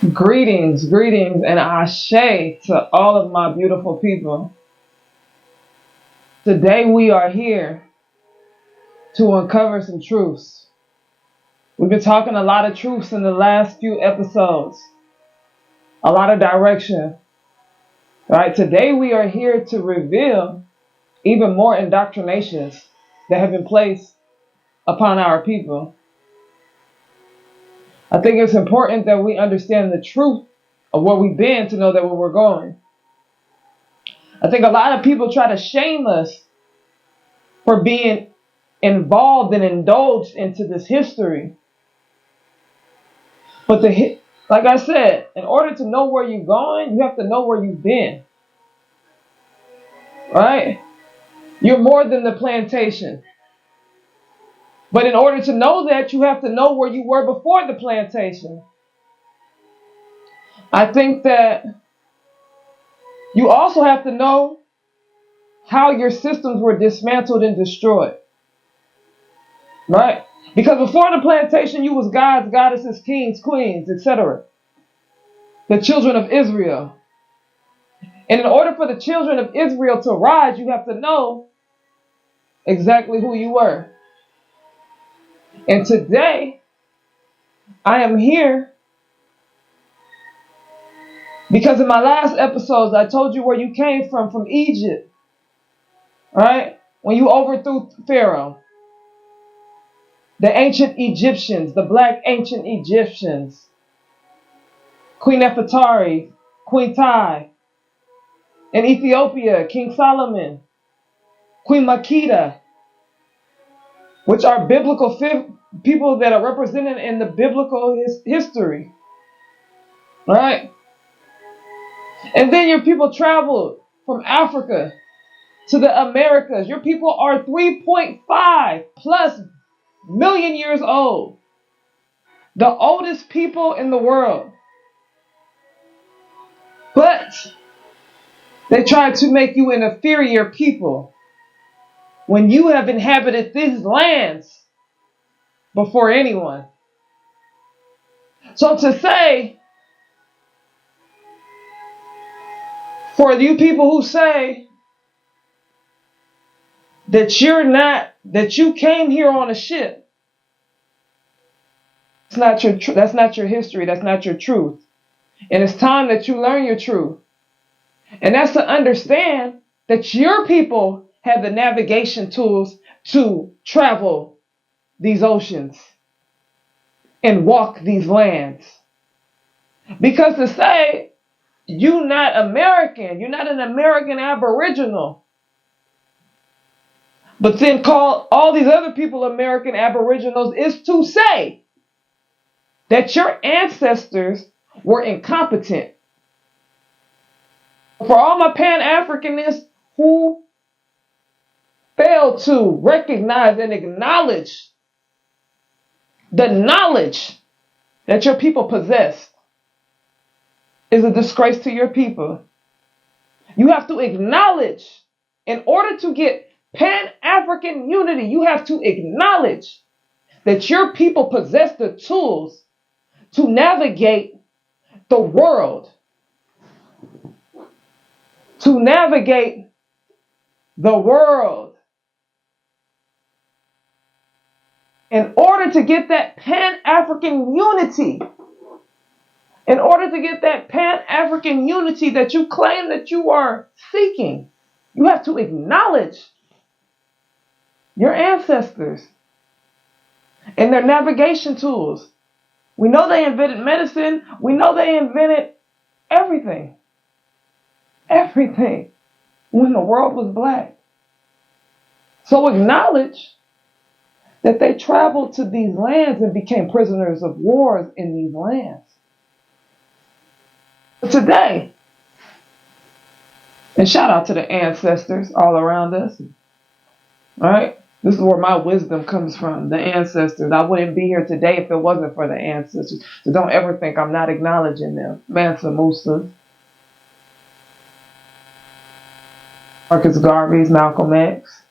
Greetings, and ashe to all of my beautiful people. Today we are here to uncover some truths. We've been talking a lot of truths in the last few episodes, a lot of direction. Right? Today we are here to reveal even more indoctrinations that have been placed upon our people. I think it's important that we understand the truth of where we've been to know that where we're going. I think a lot of people try to shame us for being involved and indulged into this history. But like I said, in order to know where you're going, you have to know where you've been. Right? You're more than the plantation. But in order to know that, you have to know where you were before the plantation. I think that you also have to know how your systems were dismantled and destroyed. Right? Because before the plantation, you was gods, goddesses, kings, queens, etc. The children of Israel. And in order for the children of Israel to rise, you have to know exactly who you were. And today, I am here because in my last episodes, I told you where you came from Egypt. Right? When you overthrew Pharaoh. The ancient Egyptians, the black ancient Egyptians. Queen Nefertari, Queen Tai. In Ethiopia, King Solomon. Queen Makeda. Which are biblical people that are represented in the biblical history. Right? And then your people traveled from Africa to the Americas. Your people are 3.5 plus million years old. The oldest people in the world. But they tried to make you an inferior people when you have inhabited these lands before anyone. So to say, for you people who say that you came here on a ship, that's not your history, that's not your truth. And it's time that you learn your truth. And that's to understand that your people have the navigation tools to travel these oceans and walk these lands. Because to say you're not American, you're not an American Aboriginal, but then call all these other people American Aboriginals is to say that your ancestors were incompetent. For all my Pan-Africanists who fail to recognize and acknowledge the knowledge that your people possess is a disgrace to your people. You have to acknowledge, in order to get Pan-African unity, you have to acknowledge that your people possess the tools to navigate the world. To navigate the world. In order to get that Pan-African unity, in order to get that Pan-African unity that you claim that you are seeking, you have to acknowledge your ancestors and their navigation tools. We know they invented medicine. We know they invented everything. Everything when the world was black. So acknowledge that they traveled to these lands and became prisoners of wars in these lands. But today, and shout out to the ancestors all around us. All right? This is where my wisdom comes from, the ancestors. I wouldn't be here today if it wasn't for the ancestors. So don't ever think I'm not acknowledging them. Mansa Musa, Marcus Garvey's, Malcolm X,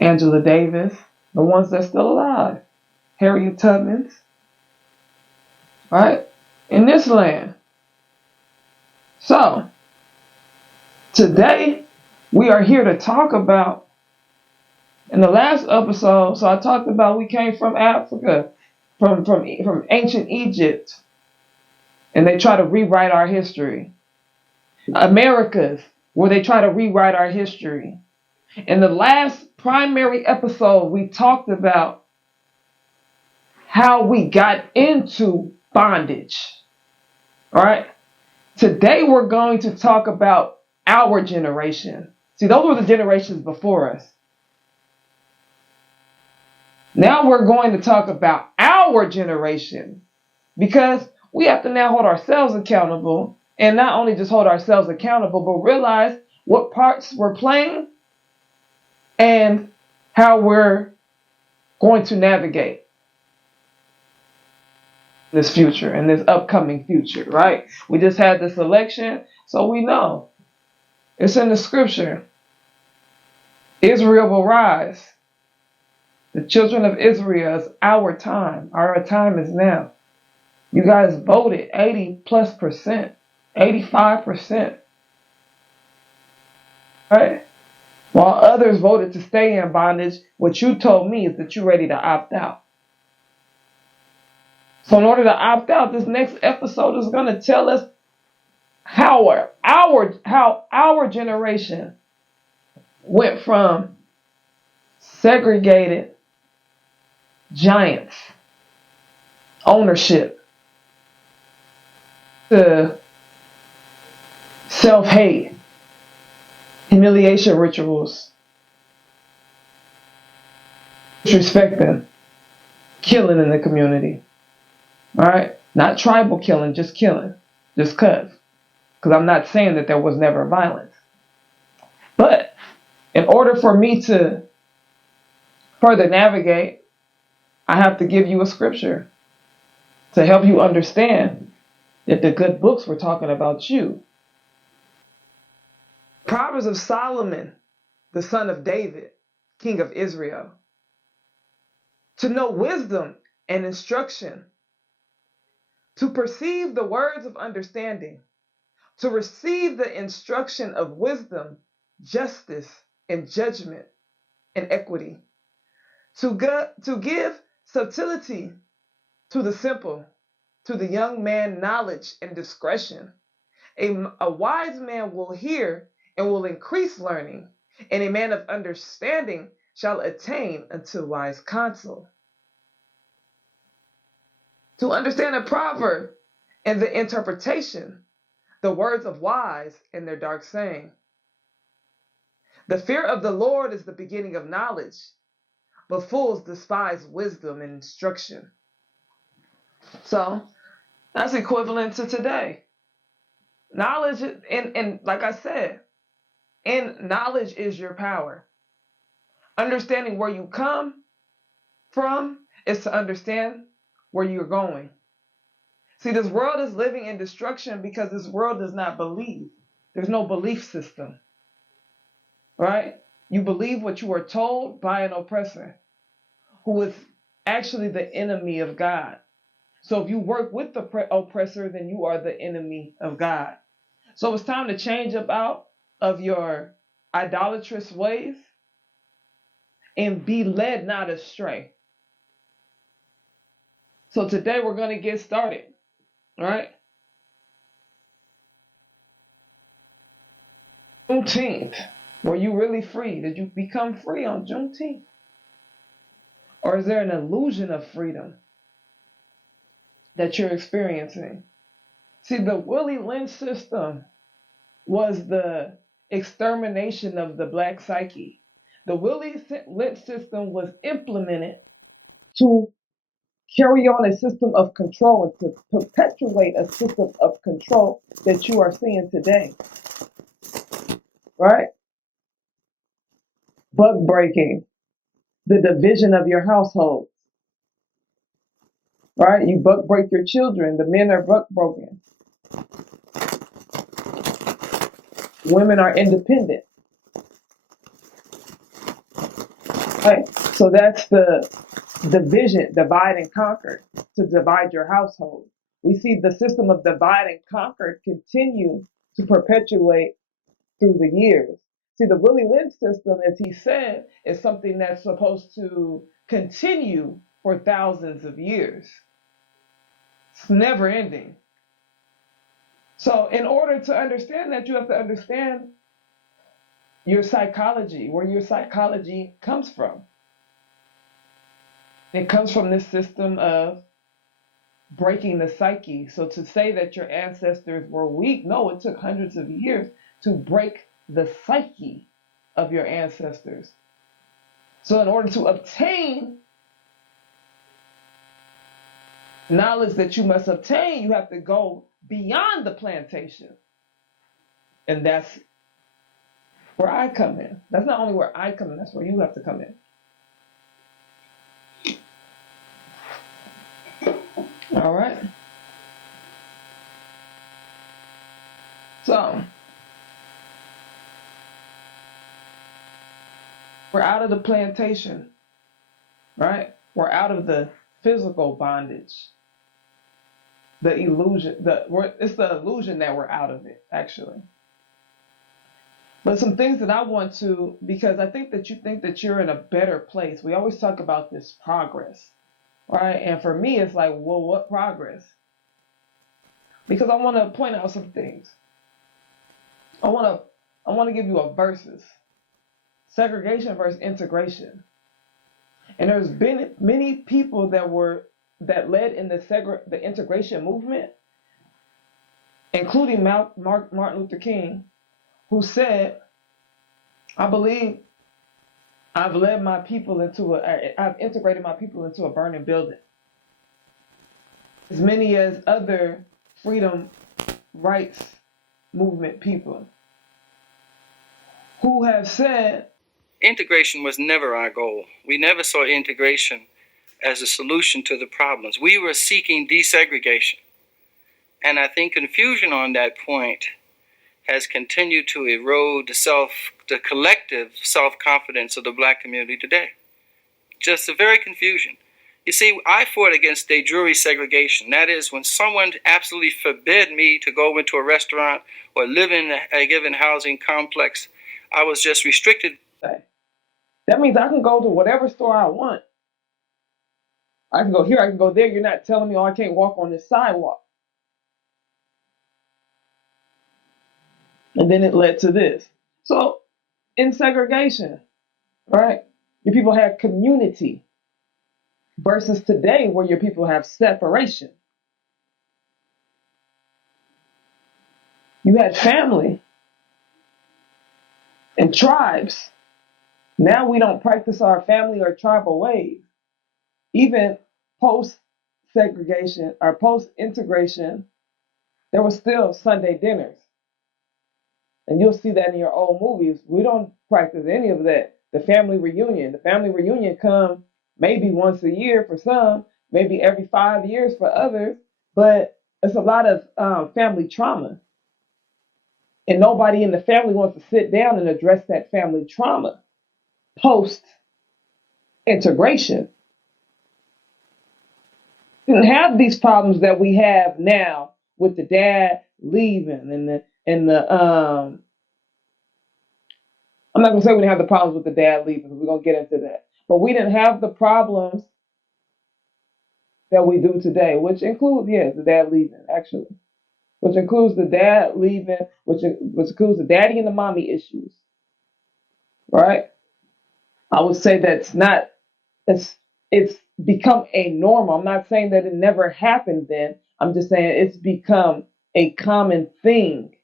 Angela Davis, the ones that's still alive, Harriet Tubman's, right? in this land. So, today we are here to talk about, in the last episode, so I talked about we came from Africa, from ancient Egypt, and they try to rewrite our history. Americas, where they try to rewrite our history. In the last primary episode, we talked about how we got into bondage. All right. Today, we're going to talk about our generation. See, those were the generations before us. Now we're going to talk about our generation, because we have to now hold ourselves accountable, and not only just hold ourselves accountable, but realize what parts we're playing and how we're going to navigate this future and this upcoming future, right? We just had this election, so we know. It's in the scripture. Israel will rise. The children of Israel is our time. Our time is now. You guys voted 80+%, 85%. Right? While others voted to stay in bondage, what you told me is that you're ready to opt out. So in order to opt out, this next episode is going to tell us how our generation went from segregated giants, ownership, to self-hate, humiliation rituals, disrespecting, killing in the community. All right? Not tribal killing, just killing. Just cuz. Because I'm not saying that there was never violence. But in order for me to further navigate, I have to give you a scripture to help you understand that the good books were talking about you. Proverbs of Solomon, the son of David, king of Israel. To know wisdom and instruction, to perceive the words of understanding, to receive the instruction of wisdom, justice, and judgment, and equity, to give subtlety to the simple, to the young man knowledge and discretion. A wise man will hear and will increase learning, and a man of understanding shall attain unto wise counsel. To understand a proverb and the interpretation, the words of wise and their dark saying. The fear of the Lord is the beginning of knowledge, but fools despise wisdom and instruction. So that's equivalent to today. Knowledge, and like I said, and knowledge is your power. Understanding where you come from is to understand where you're going. See, this world is living in destruction because this world does not believe. There's no belief system. Right? You believe what you are told by an oppressor who is actually the enemy of God. So if you work with the oppressor, then you are the enemy of God. So it's time to change up out of your idolatrous ways and be led not astray. So today we're going to get started. All right? Juneteenth. Were you really free? Did you become free on Juneteenth? Or is there an illusion of freedom that you're experiencing? See, the Willie Lynch system was the extermination of the black psyche. The Willie Lynch system was implemented to carry on a system of control and to perpetuate a system of control that you are seeing today. Right? Bug breaking, the division of your household. Right? You buck break your children. The men are buck broken. Women are independent. Right? So that's the division, divide and conquer, to divide your household. we see the system of divide and conquer continue to perpetuate through the years. See, the Willie Lynch system, as he said, is something that's supposed to continue for thousands of years. It's never ending. So in order to understand that, you have to understand your psychology, where your psychology comes from. It comes from this system of breaking the psyche. So to say that your ancestors were weak, no, it took hundreds of years to break the psyche of your ancestors. So in order to obtain knowledge that you must obtain, you have to go beyond the plantation. And that's where I come in. That's not only where I come in, that's where you have to come in. All right. So, we're out of the plantation, right? We're out of the physical bondage. The illusion, it's the illusion that we're out of it, actually. But some things that I want to, because I think that you think that you're in a better place. We always talk about this progress, right? And for me, it's like, well, what progress? Because I want to point out some things. I want to give you a versus. Segregation versus integration. And there's been many people that led in the integration movement, including Martin Luther King, who said, I believe I've integrated my people into a burning building. As many as other freedom rights movement people who have said, integration was never our goal. We never saw integration as a solution to the problems. We were seeking desegregation. And I think confusion on that point has continued to erode the collective self-confidence of the Black community today. Just a very confusion. You see, I fought against de jure segregation. That is, when someone absolutely forbid me to go into a restaurant or live in a given housing complex, I was just restricted. That means I can go to whatever store I want. I can go here, I can go there. You're not telling me, oh, I can't walk on this sidewalk. And then it led to this. So in segregation, right, your people had community versus today where your people have separation. You had family and tribes. Now we don't practice our family or tribal ways. Even post-segregation or post-integration, there were still Sunday dinners. And you'll see that in your old movies. We don't practice any of that. The family reunion come maybe once a year for some, maybe every 5 years for others, but it's a lot of family trauma. And nobody in the family wants to sit down and address that family trauma post-integration. Didn't have these problems that we have now with the dad leaving and the I'm not gonna say we didn't have the problems with the dad leaving, because we're gonna get into that. But we didn't have the problems that we do today, which includes, the dad leaving, actually. Which includes the dad leaving, which includes the daddy and the mommy issues. Right? I would say it's become a normal. I'm not saying that it never happened then. I'm just saying it's become a common thing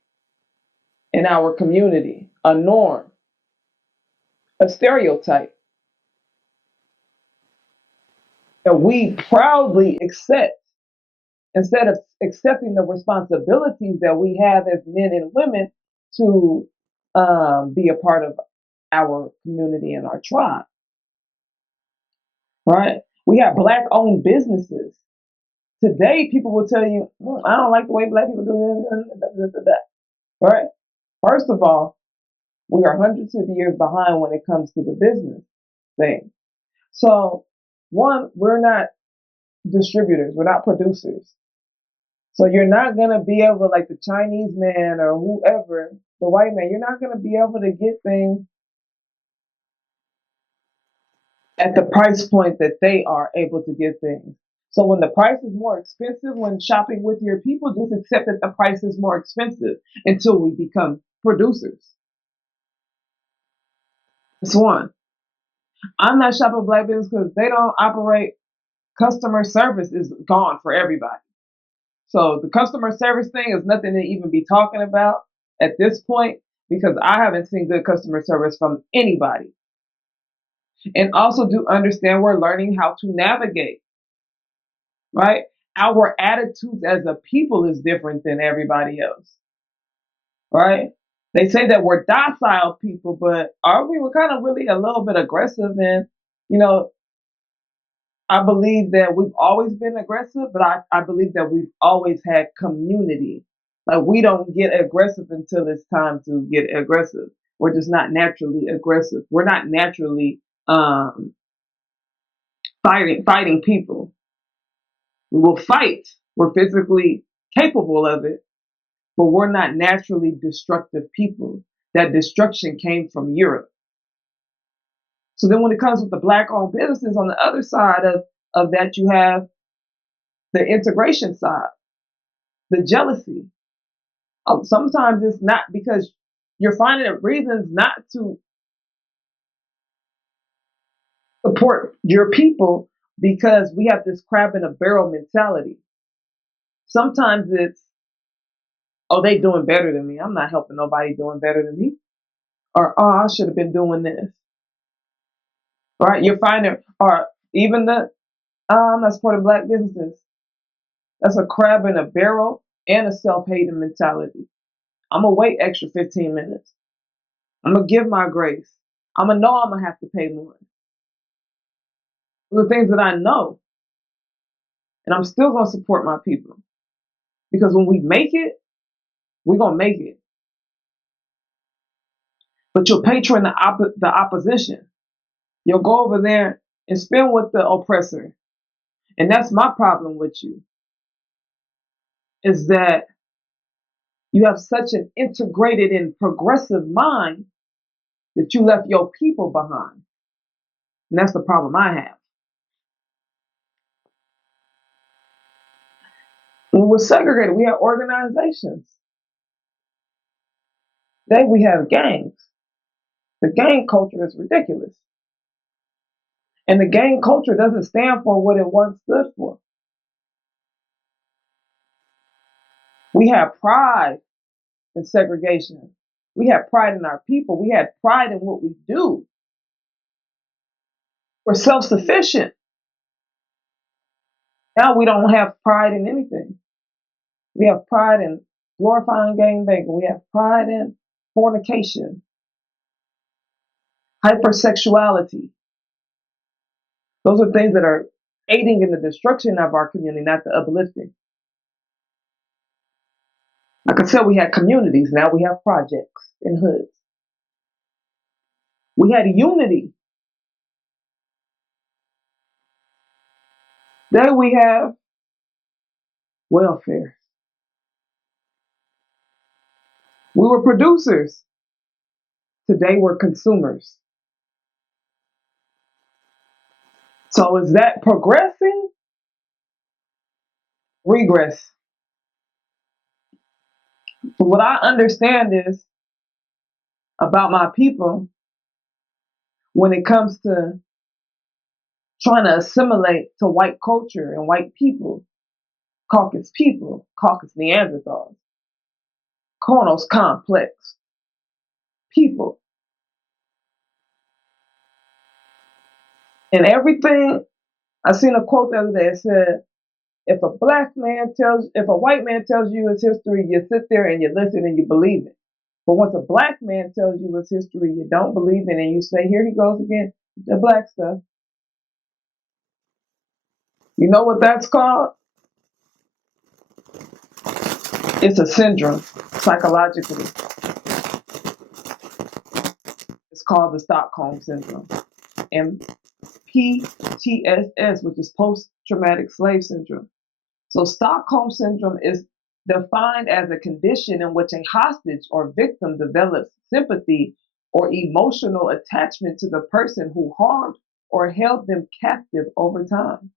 in our community, a norm, a stereotype that we proudly accept instead of accepting the responsibilities that we have as men and women to be a part of our community and our tribe. Right? We have Black-owned businesses. Today, people will tell you, I don't like the way Black people do it. Right? First of all, we are hundreds of years behind when it comes to the business thing. So, one, we're not distributors. We're not producers. So you're not going to be able, like the Chinese man or whoever, the white man, you're not going to be able to get things at the price point that they are able to get things. So when the price is more expensive, when shopping with your people, just accept that the price is more expensive until we become producers. That's one. I'm not shopping black business because they don't operate. Customer service is gone for everybody. So the customer service thing is nothing to even be talking about at this point because I haven't seen good customer service from anybody. And also do understand we're learning how to navigate, right? Our attitudes as a people is different than everybody else, right? They say that we're docile people, but are we? We're kind of really a little bit aggressive. And, you know, I believe that we've always been aggressive, but I believe that we've always had community. Like we don't get aggressive until it's time to get aggressive. We're just not naturally aggressive. We're not naturally fighting people. We will fight. We're physically capable of it, but we're not naturally destructive people. That destruction came from Europe. So then when it comes with the black owned businesses on the other side of that, you have the integration side, the jealousy. Sometimes it's not because you're finding reasons not to support your people because we have this crab in a barrel mentality. Sometimes it's, oh, they doing better than me. I'm not helping nobody doing better than me. Or, oh, I should have been doing this. Right? You're finding, or even the, oh, I'm not supporting black businesses. That's a crab in a barrel and a self-hating mentality. I'm going to wait extra 15 minutes. I'm going to give my grace. I'm going to know I'm going to have to pay more. Those are things that I know. And I'm still going to support my people. Because when we make it, we're going to make it. But you'll patron the opposition. You'll go over there and spend with the oppressor. And that's my problem with you. Is that you have such an integrated and progressive mind that you left your people behind. And that's the problem I have. When we're segregated, we have organizations. Then we have gangs. The gang culture is ridiculous. And the gang culture doesn't stand for what it once stood for. We have pride in segregation. We have pride in our people. We have pride in what we do. We're self-sufficient. Now we don't have pride in anything. We have pride in glorifying gangbanging. We have pride in fornication, hypersexuality. Those are things that are aiding in the destruction of our community, not the uplifting. Like I said, we had communities. Now we have projects and hoods. We had unity. Then we have welfare. We were producers. Today we're consumers. So is that progressing? Regress. But what I understand is about my people when it comes to trying to assimilate to white culture and white people, Caucasus Neanderthals, Kronos complex people. And everything, I seen a quote the other day. It said, if a white man tells you his history, you sit there and you listen and you believe it. But once a black man tells you his history, you don't believe it and you say, here he goes again, the black stuff. You know what that's called? It's a syndrome, psychologically. It's called the Stockholm syndrome. And PTSS, which is post-traumatic slave syndrome. So Stockholm syndrome is defined as a condition in which a hostage or victim develops sympathy or emotional attachment to the person who harmed or held them captive over time.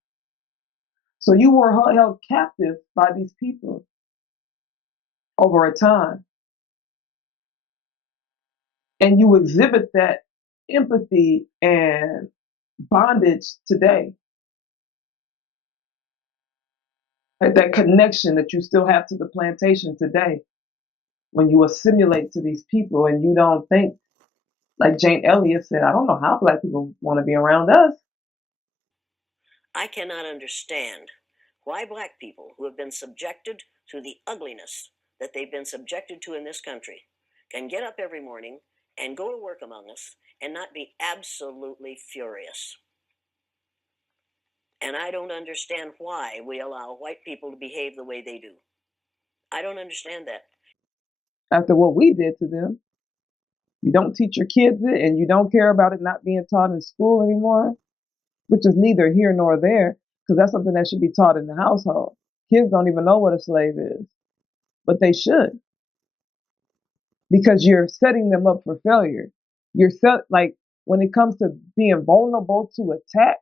So you were held captive by these people over a time, and you exhibit that empathy and bondage today, like that connection that you still have to the plantation today when you assimilate to these people and you don't think, like Jane Elliott said, I don't know how Black people want to be around us. I cannot understand why Black people who have been subjected to the ugliness that they've been subjected to in this country can get up every morning and go to work among us and not be absolutely furious. And I don't understand why we allow white people to behave the way they do. I don't understand that. After what we did to them, you don't teach your kids it and you don't care about it not being taught in school anymore, which is neither here nor there, because that's something that should be taught in the household. Kids don't even know what a slave is, but they should, because you're setting them up for failure. You're like when it comes to being vulnerable to attack,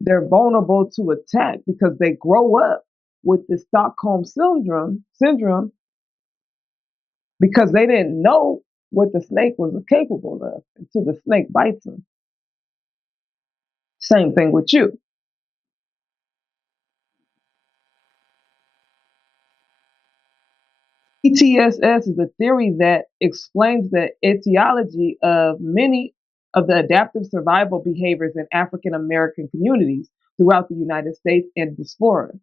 they're vulnerable to attack because they grow up with the Stockholm syndrome because they didn't know what the snake was capable of until the snake bites them. Same thing with you. PTSS is a theory that explains the etiology of many of the adaptive survival behaviors in African American communities throughout the United States and diaspora.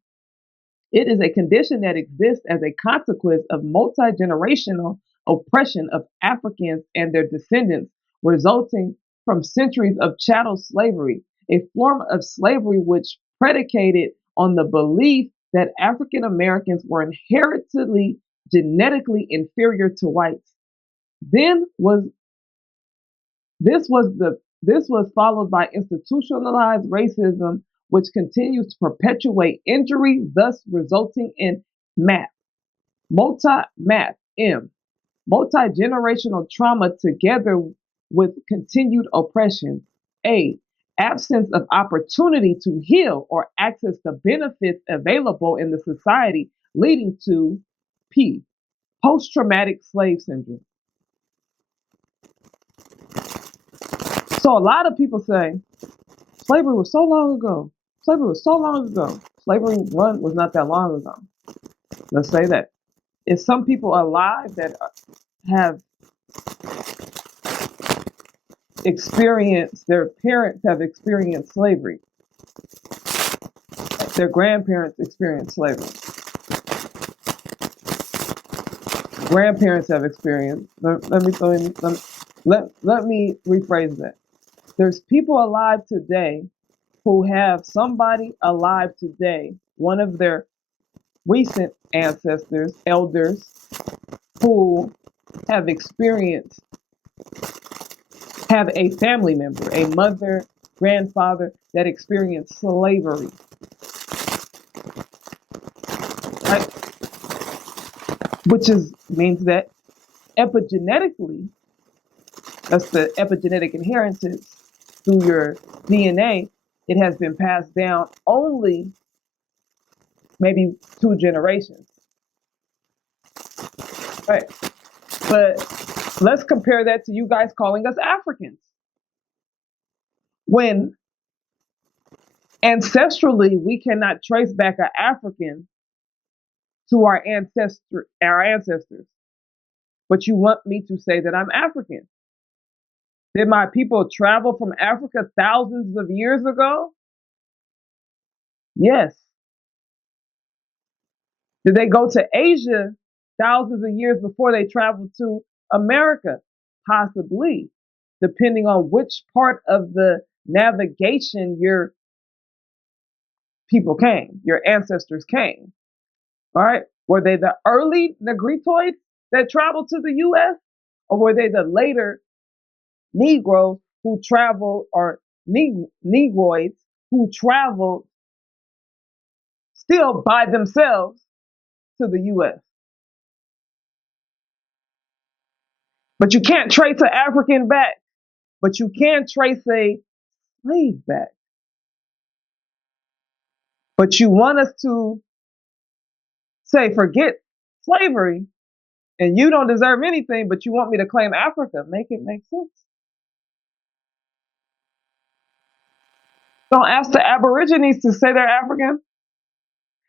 It is a condition that exists as a consequence of multi-generational oppression of Africans and their descendants, resulting from centuries of chattel slavery, a form of slavery which predicated on the belief that African Americans were inherently genetically inferior to whites. Then was this was followed by institutionalized racism, which continues to perpetuate injury, thus resulting in MAP, multi-generational trauma together with continued oppression. A, absence of opportunity to heal or access the benefits available in the society, leading to P, post-traumatic slave syndrome. So a lot of people say, slavery was so long ago. Slavery was so long ago. Slavery, one, was not that long ago. Let's say that. Is some people alive that have experienced, their parents have experienced slavery. Their grandparents experienced slavery. Grandparents have experienced, let me rephrase that. There's people alive today who have somebody alive today, one of their recent ancestors, elders, who have experienced, have a family member, a mother, grandfather that experienced slavery. Right? Which means that epigenetically, that's the epigenetic inheritance through your DNA, it has been passed down only maybe 2 generations. Right. But let's compare that to you guys calling us Africans. When ancestrally we cannot trace back an African to our ancestors. But you want me to say that I'm African. Did my people travel from Africa thousands of years ago? Yes. Did they go to Asia thousands of years before they traveled to America? Possibly, depending on which part of the navigation your people came, your ancestors came. All right. Were they the early Negritoids that traveled to the US? Or were they the later Negroes who traveled, or Negroids who traveled still by themselves to the U.S. But you can't trace an African back, but you can trace a slave back. But you want us to say, forget slavery, and you don't deserve anything, but you want me to claim Africa. Make it make sense. Don't ask the Aborigines to say they're African.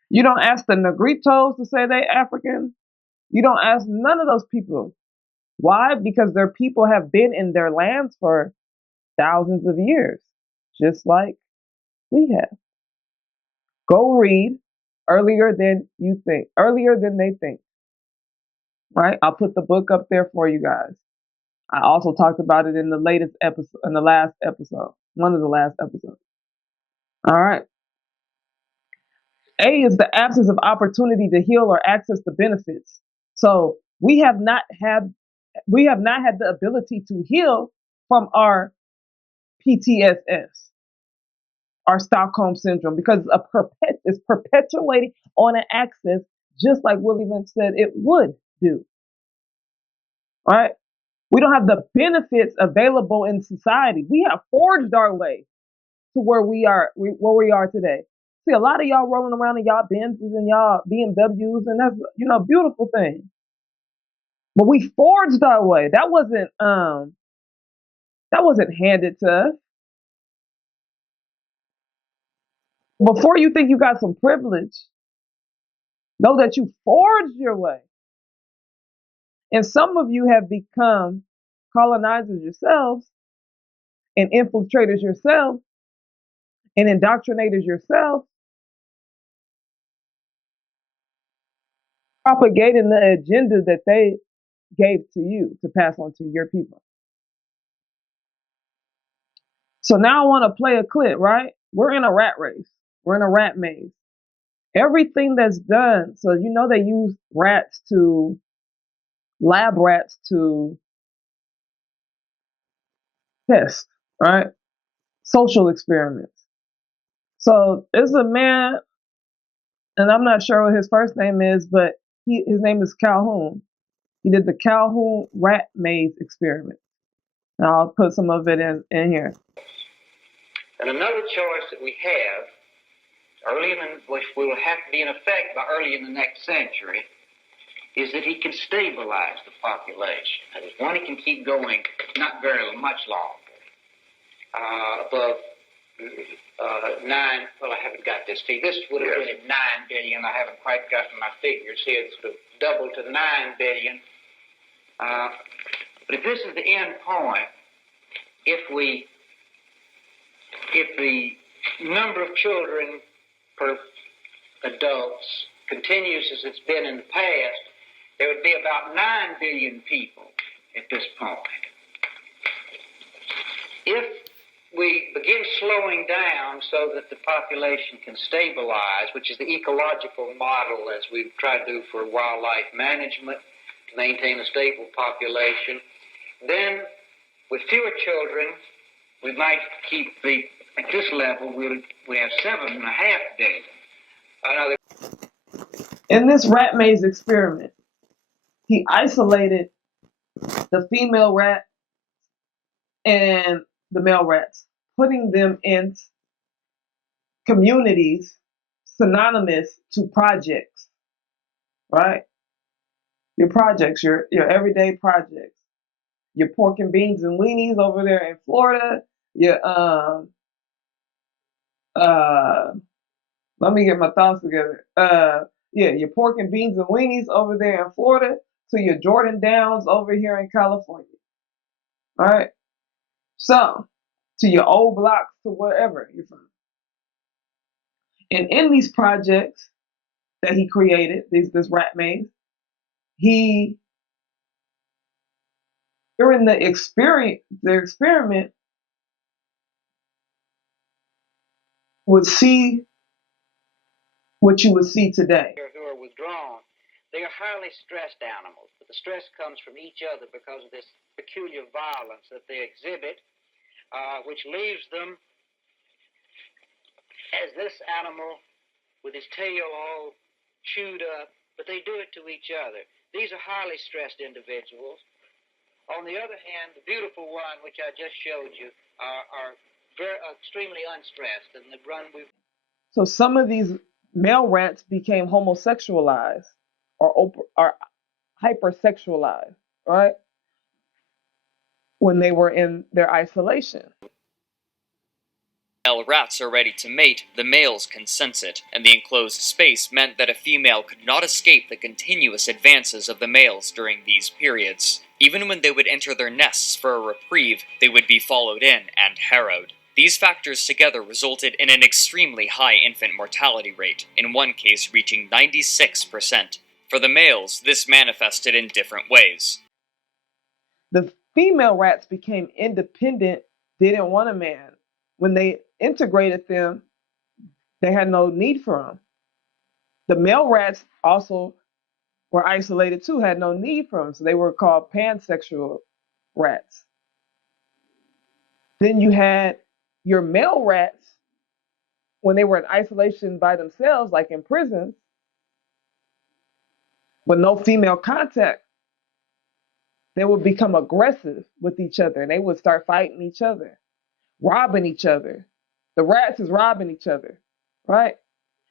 You don't ask the Negritos to say they're African. You don't ask none of those people. Why? Because their people have been in their lands for thousands of years, just like we have. Go read earlier than you think, earlier than they think. Right? I'll put the book up there for you guys. I also talked about it in the latest episode, in the last episode, one of the last episodes. All right. A is the absence of opportunity to heal or access the benefits. So we have not had the ability to heal from our PTSS, our Stockholm syndrome, because it's perpetuating on an axis, just like Willie Lynch said it would do. All right. We don't have the benefits available in society. We have forged our way to where we are today. See, a lot of y'all rolling around in y'all Benzes and y'all BMWs, and that's a beautiful thing. But we forged our way. That wasn't handed to us. Before you think you got some privilege, know that you forged your way. And some of you have become colonizers yourselves and infiltrators yourselves and indoctrinators yourself, propagating the agenda that they gave to you to pass on to your people. So now I want to play a clip, right? We're in a rat race. We're in a rat maze. Everything that's done, so they use lab rats to test, right? Social experiments. So there's a man, and I'm not sure what his first name is, but his name is Calhoun. He did the Calhoun rat maze experiment. And I'll put some of it in here. And another choice that we have, which will have to be in effect by early in the next century, is that he can stabilize the population. That is, one, he can keep going not very much longer, above 9, well, I haven't got this figure. This would have been at 9 billion. I haven't quite gotten my figures here. It's sort of doubled to 9 billion. But if this is the end point, if the number of children per adults continues as it's been in the past, there would be about 9 billion people at this point. If we begin slowing down so that the population can stabilize, which is the ecological model as we've tried to do for wildlife management, to maintain a stable population, then with fewer children, we might keep at this level, we have 7.5 billion. In this rat maze experiment, he isolated the female rat and the male rats, putting them in communities synonymous to projects, right? Your projects, your everyday projects, your pork and beans and weenies over there in Florida, your let me get my thoughts together. Your pork and beans and weenies over there in Florida to your Jordan Downs over here in California. All right. So to your old blocks to wherever you're from. And in these projects that he created, this rat maze, during the experiment would see what you would see today. Who are withdrawn, they are highly stressed animals, but the stress comes from each other because of this peculiar violence that they exhibit, which leaves them as this animal with his tail all chewed up, but they do it to each other. These are highly stressed individuals. On the other hand, the beautiful one, which I just showed you, are very extremely unstressed, and the run we've... So some of these male rats became homosexualized or hypersexualized, right? When they were in their isolation. Male rats are ready to mate, the males consented, and the enclosed space meant that a female could not escape the continuous advances of the males during these periods. Even when they would enter their nests for a reprieve, they would be followed in and harrowed. These factors together resulted in an extremely high infant mortality rate, in one case reaching 96%. For the males, this manifested in different ways. The female rats became independent, didn't want a man. When they integrated them, they had no need for them. The male rats also were isolated too, had no need for them, so they were called pansexual rats. Then you had your male rats, when they were in isolation by themselves, like in prison, with no female contact, they would become aggressive with each other, and they would start fighting each other, robbing each other. The rats is robbing each other, right?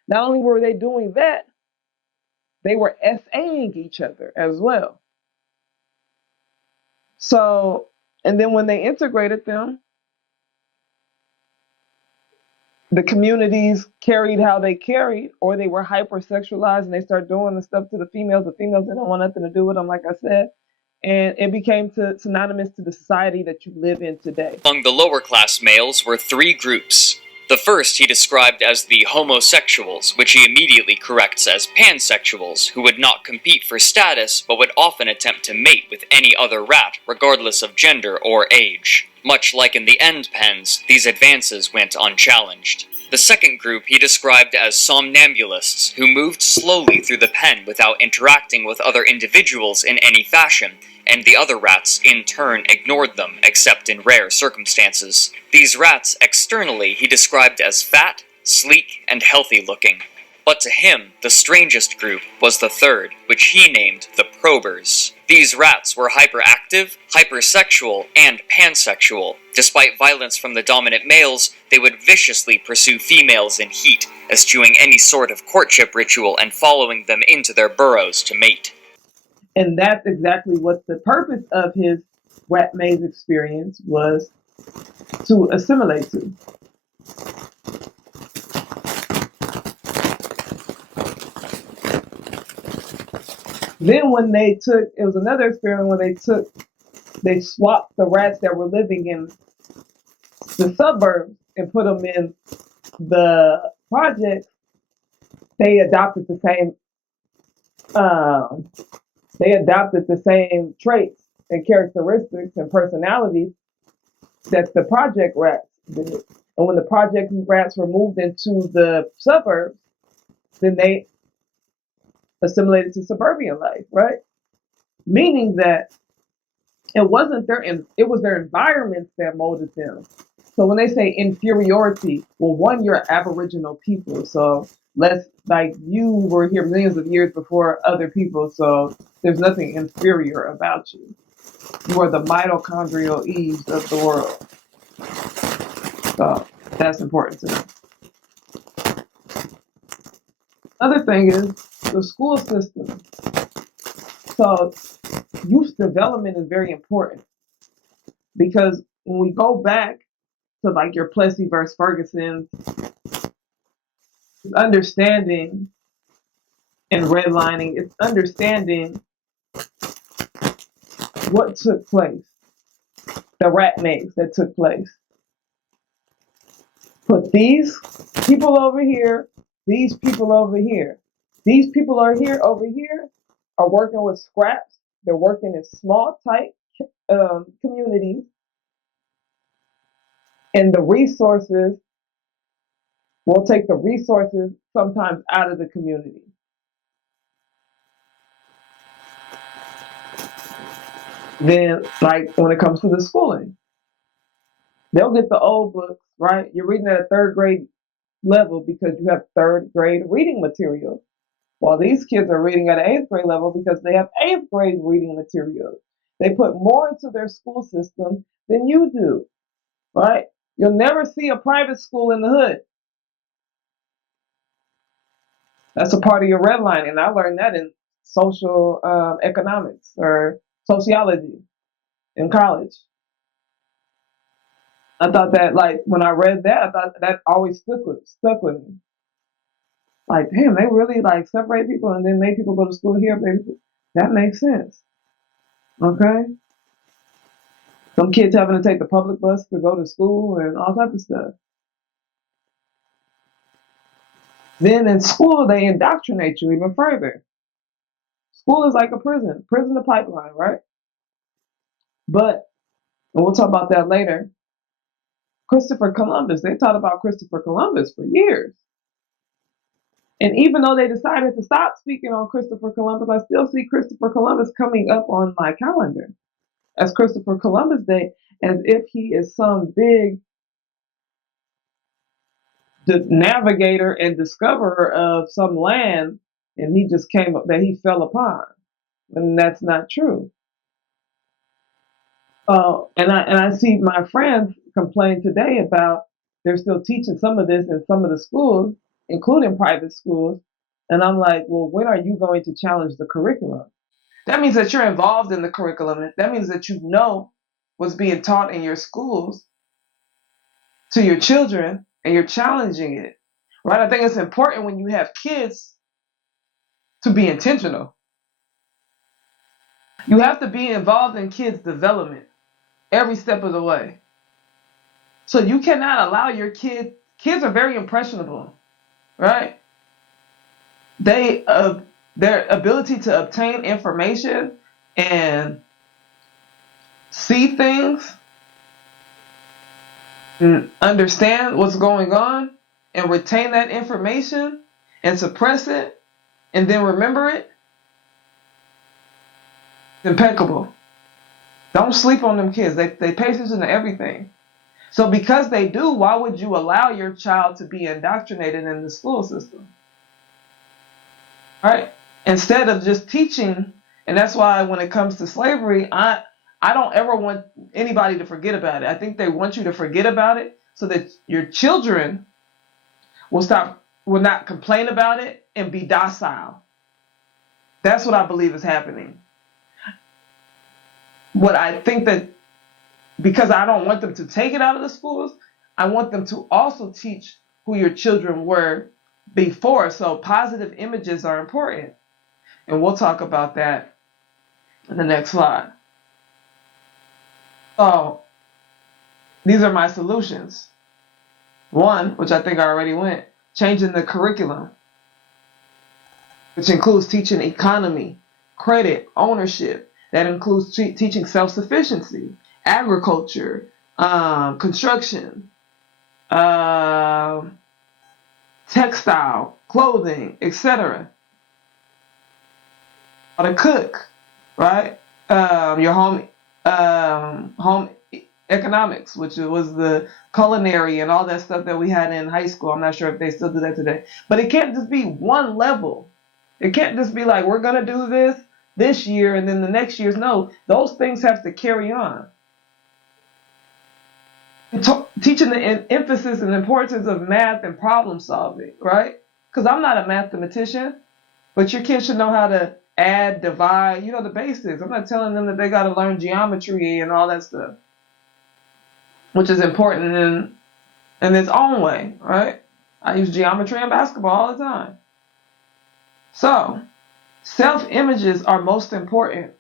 Not only were they doing that, they were SAing each other as well. So, and then when they integrated them, the communities carried how they carried, or they were hypersexualized and they started doing the stuff to the females. The females didn't want nothing to do with them, like I said. And it became synonymous to the society that you live in today. Among the lower class males were three groups. The first he described as the homosexuals, which he immediately corrects as pansexuals, who would not compete for status, but would often attempt to mate with any other rat, regardless of gender or age. Much like in the end pens, these advances went unchallenged. The second group he described as somnambulists, who moved slowly through the pen without interacting with other individuals in any fashion, and the other rats, in turn, ignored them, except in rare circumstances. These rats, externally, he described as fat, sleek, and healthy-looking. But to him, the strangest group was the third, which he named the probers. These rats were hyperactive, hypersexual, and pansexual. Despite violence from the dominant males, they would viciously pursue females in heat, eschewing any sort of courtship ritual and following them into their burrows to mate. And that's exactly what the purpose of his rat maze experience was, to assimilate to. Then when they took, it was another experiment when they swapped the rats that were living in the suburbs and put them in the projects. They adopted the same traits and characteristics and personalities that the project rats did. And when the project rats were moved into the suburbs, then they assimilated to suburban life, right? Meaning that it was their environments that molded them. So when they say inferiority, well, one, you're Aboriginal people, so you were here millions of years before other people, so there's nothing inferior about you. You are the mitochondrial Eves of the world. So that's important to know. Other thing is the school system. So youth development is very important, because when we go back to like your Plessy versus Ferguson, understanding and redlining, it's understanding what took place, the rat maze that took place. Put these people over here, these people over here. These people are here over here are working with scraps. They're working in small, tight communities. And the resources, we'll take the resources sometimes out of the community. Then, like when it comes to the schooling, they'll get the old books, right? You're reading at a third grade level because you have third grade reading material, while these kids are reading at an eighth grade level because they have eighth grade reading materials. They put more into their school system than you do, right? You'll never see a private school in the hood. That's a part of your redlining. I learned that in social economics or sociology in college. I thought that, like, when I read that, I thought that always stuck with me. Like, damn, they really like separate people and then make people go to school here. Baby. That makes sense. Okay. Some kids having to take the public bus to go to school and all type of stuff. Then in school, they indoctrinate you even further. School is like a prison to pipeline, right? But, and we'll talk about that later, Christopher Columbus, they taught about Christopher Columbus for years. And even though they decided to stop speaking on Christopher Columbus, I still see Christopher Columbus coming up on my calendar as Christopher Columbus Day, as if he is some big navigator and discoverer of some land and he just came up that he fell upon. And that's not true. And I see my friends complain today about they're still teaching some of this in some of the schools, including private schools. And I'm like, well, when are you going to challenge the curriculum? That means that you're involved in the curriculum. That means that you know what's being taught in your schools to your children and you're challenging it. Right? I think it's important when you have kids to be intentional. You have to be involved in kids' development every step of the way. So you cannot allow your kids are very impressionable, right? Their ability to obtain information and see things and understand what's going on and retain that information and suppress it and then remember it, impeccable. Don't sleep on them kids. They pay attention to everything. So because they do, why would you allow your child to be indoctrinated in the school system? All right? Instead of just teaching, and that's why when it comes to slavery, I don't ever want anybody to forget about it. I think they want you to forget about it so that your children will not complain about it and be docile. That's what I believe is happening. What I think that, because I don't want them to take it out of the schools, I want them to also teach who your children were before. So positive images are important. And we'll talk about that in the next slide. So these are my solutions. One, which I think I already went, changing the curriculum, which includes teaching economy, credit, ownership. That includes teaching self-sufficiency, agriculture, construction, textile, clothing, etc. How to cook, right? Your home economics, which was the culinary and all that stuff that we had in high school. I'm not sure if they still do that today. But it can't just be one level. It can't just be like, we're going to do this year and then the next year's. No, those things have to carry on. Teaching the emphasis and importance of math and problem solving, right? Because I'm not a mathematician, but your kids should know how to add, divide, the basics. I'm not telling them that they got to learn geometry and all that stuff, which is important in its own way, right? I use geometry in basketball all the time. So, self-images are most important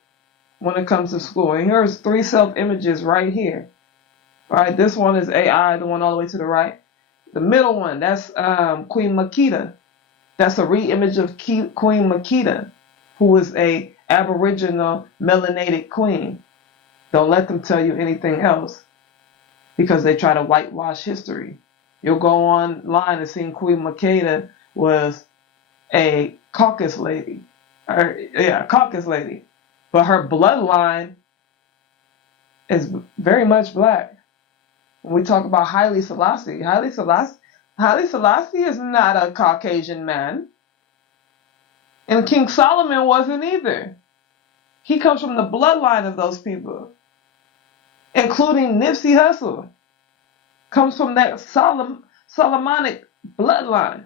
when it comes to school. And here's 3 self-images right here. All right, this one is AI, the one all the way to the right. The middle one, that's Queen Makita. That's a re-image of Queen Makita, who was a Aboriginal melanated queen. Don't let them tell you anything else because they try to whitewash history. You'll go online and see Queen Makita was a Caucasus lady. Caucasus lady. But her bloodline is very much black. When we talk about Haile Selassie Haile Selassie is not a Caucasian man. And King Solomon wasn't either. He comes from the bloodline of those people, including Nipsey Hussle. Comes from that Solomonic bloodline.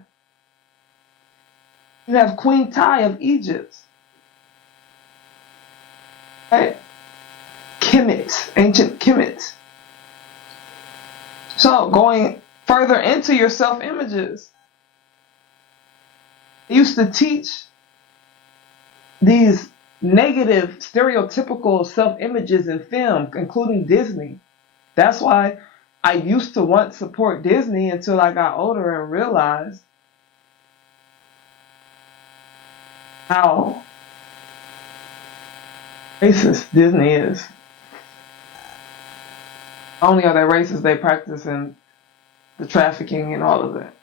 You have Queen Tai of Egypt. Right? Kemet, ancient Kemet. So going further into your self-images, they used to teach these negative, stereotypical self-images in film, including Disney. That's why I used to want to support Disney until I got older and realized how racist Disney is. Not only are they racist, they practice in the trafficking and all of that.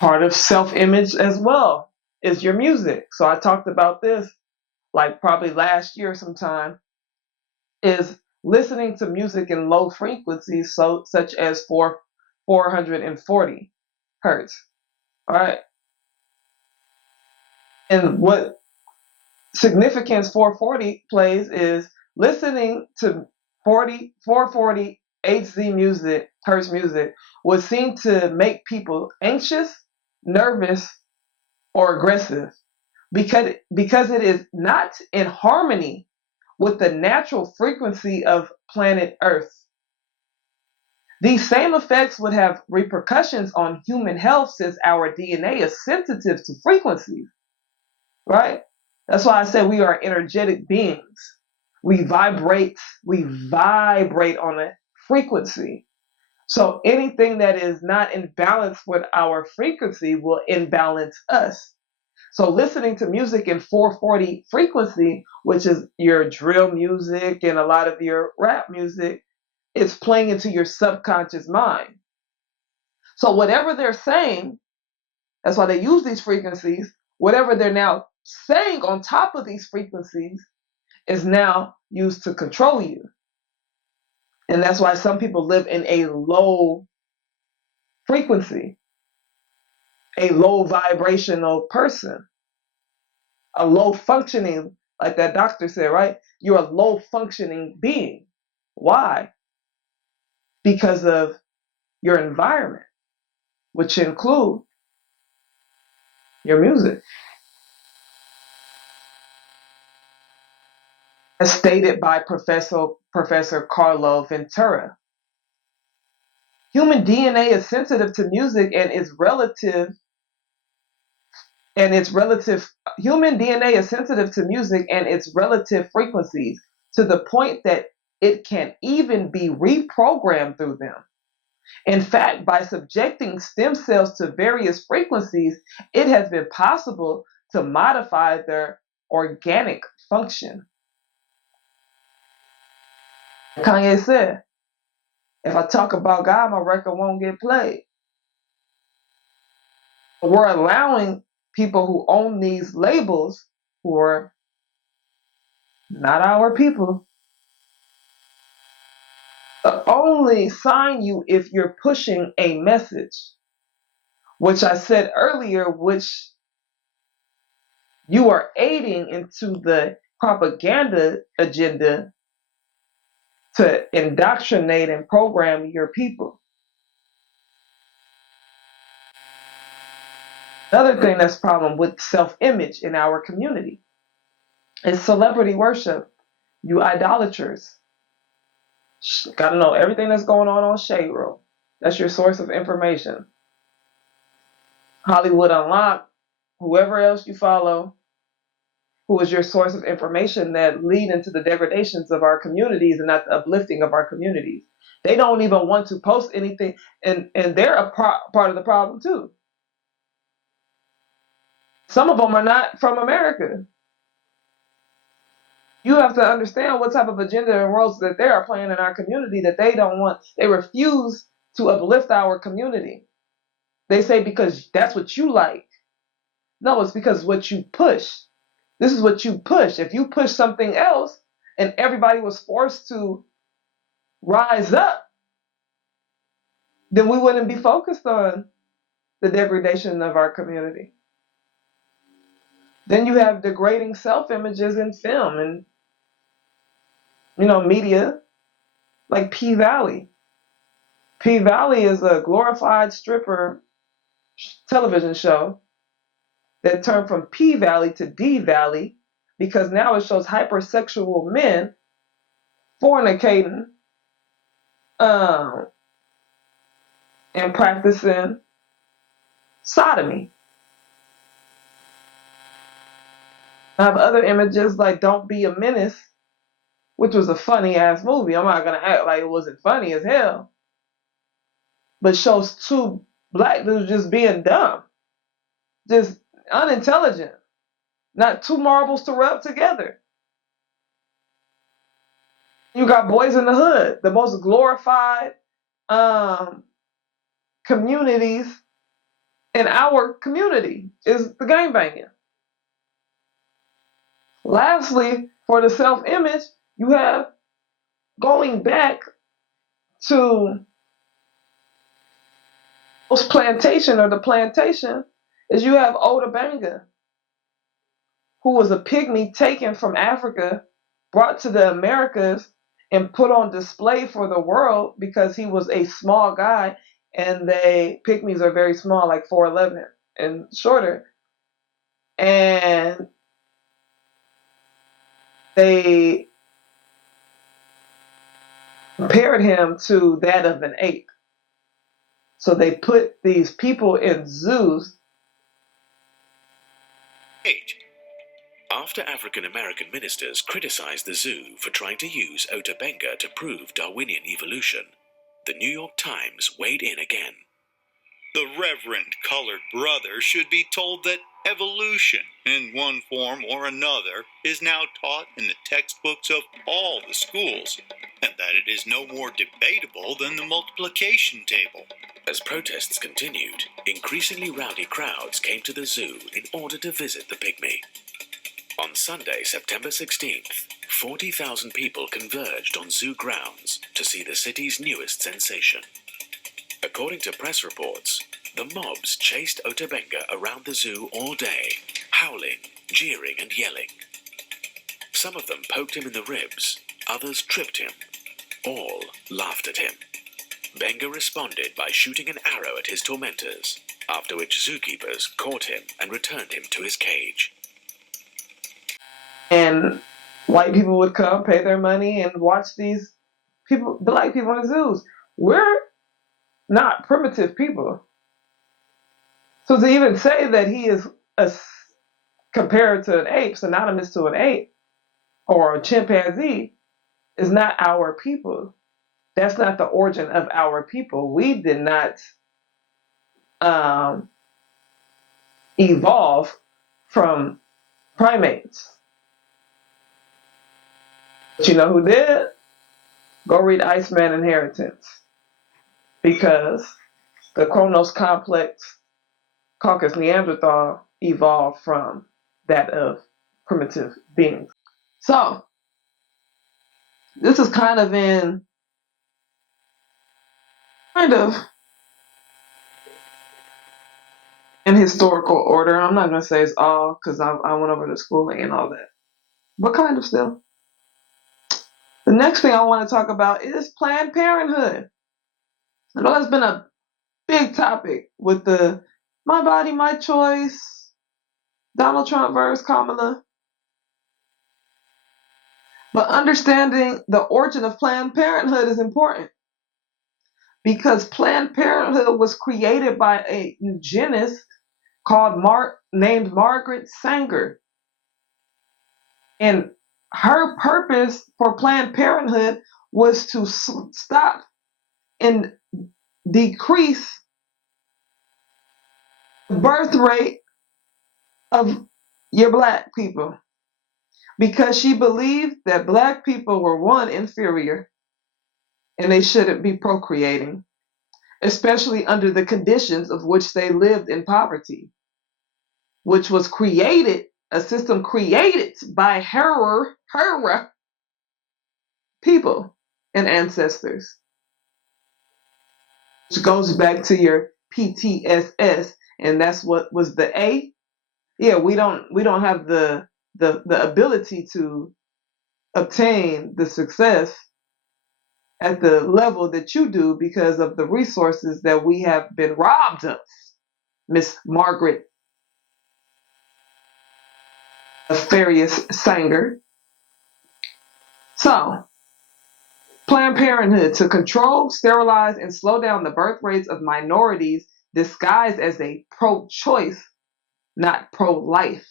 Part of self-image as well is your music. So I talked about this like probably last year sometime, is listening to music in low frequencies, so such as 440 hertz. All right. And what significance 440 plays is listening to 440 HZ music, hertz music, would seem to make people anxious, nervous, or aggressive because it is not in harmony with the natural frequency of planet Earth. These same effects would have repercussions on human health since our DNA is sensitive to frequencies, right? That's why I said we are energetic beings. We vibrate on a frequency. So anything that is not in balance with our frequency will imbalance us. So listening to music in 440 frequency, which is your drill music and a lot of your rap music, is playing into your subconscious mind. So whatever they're saying, that's why they use these frequencies, whatever they're now saying on top of these frequencies is now used to control you. And that's why some people live in a low frequency, a low vibrational person, a low functioning, like that doctor said, right? You're a low functioning being. Why? Because of your environment, which include your music. As stated by Professor Carlo Ventura, human DNA is sensitive to music and human DNA is sensitive to music and its relative frequencies to the point that it can even be reprogrammed through them. In fact, by subjecting stem cells to various frequencies, it has been possible to modify their organic function. Kanye said, if I talk about God, my record won't get played. We're allowing people who own these labels, who are not our people, to only sign you if you're pushing a message, which I said earlier, which you are aiding into the propaganda agenda to indoctrinate and program your people. Another thing that's a problem with self-image in our community It's celebrity worship. You idolaters. Gotta know everything that's going on Shade Room. That's your source of information. Hollywood Unlocked, whoever else you follow, who is your source of information that lead into the degradations of our communities and not the uplifting of our communities. They don't even want to post anything, and they're a part of the problem too. Some of them are not from America. You have to understand what type of agenda and roles that they are playing in our community that they don't want. They refuse to uplift our community. They say because that's what you like. No, it's because what you push. This is what you push. If you push something else and everybody was forced to rise up, then we wouldn't be focused on the degradation of our community. Then you have degrading self-images in film and, media like P-Valley. P-Valley is a glorified stripper television show that turned from P-Valley to D-Valley because now it shows hypersexual men fornicating and practicing sodomy. I have other images like Don't Be a Menace, which was a funny ass movie. I'm not going to act like it wasn't funny as hell. But shows two black dudes just being dumb. Just unintelligent. Not two marbles to rub together. You got Boys in the Hood, the most glorified communities in our community is the gangbanging. Lastly, for the self-image, you have going back to plantation or the plantation is you have Oda Benga, who was a pygmy taken from Africa, brought to the Americas, and put on display for the world because he was a small guy, and pygmies are very small, like 4'11" and shorter. And they compared him to that of an ape. So they put these people in zoos. After African American ministers criticized the zoo for trying to use Ota Benga to prove Darwinian evolution, the New York Times weighed in again. The Reverend Colored Brother should be told that evolution, in one form or another, is now taught in the textbooks of all the schools, and that it is no more debatable than the multiplication table. As protests continued, increasingly rowdy crowds came to the zoo in order to visit the pygmy. On Sunday, September 16th, 40,000 people converged on zoo grounds to see the city's newest sensation. According to press reports, the mobs chased Ota Benga around the zoo all day, howling, jeering and yelling. Some of them poked him in the ribs, others tripped him. All laughed at him. Benga responded by shooting an arrow at his tormentors, after which zookeepers caught him and returned him to his cage. And white people would come, pay their money, and watch these people, black people in zoos. We're not primitive people. So to even say that he is compared to an ape, synonymous to an ape, or a chimpanzee, is not our people. That's not the origin of our people. We did not evolve from primates. But you know who did? Go read Iceman Inheritance. Because the Kronos complex Caucasus Neanderthal evolved from that of primitive beings. So, this is kind of in historical order. I'm not going to say it's all because I went over the schooling and all that. But kind of still. The next thing I want to talk about is Planned Parenthood. I know that's been a big topic with the My Body, My Choice, Donald Trump versus Kamala. But understanding the origin of Planned Parenthood is important, because Planned Parenthood was created by a eugenist named Margaret Sanger. And her purpose for Planned Parenthood was to stop and decrease the birth rate of your black people, because she believed that black people were, one, inferior, and they shouldn't be procreating, especially under the conditions of which they lived in poverty, which was a system created by her people and ancestors, which goes back to your PTSS, and that's what was the A. Yeah, we don't have the ability to obtain the success at the level that you do because of the resources that we have been robbed of, Miss Margaret Nefarious Sanger. So, Planned Parenthood to control, sterilize, and slow down the birth rates of minorities disguised as a pro-choice, not pro-life.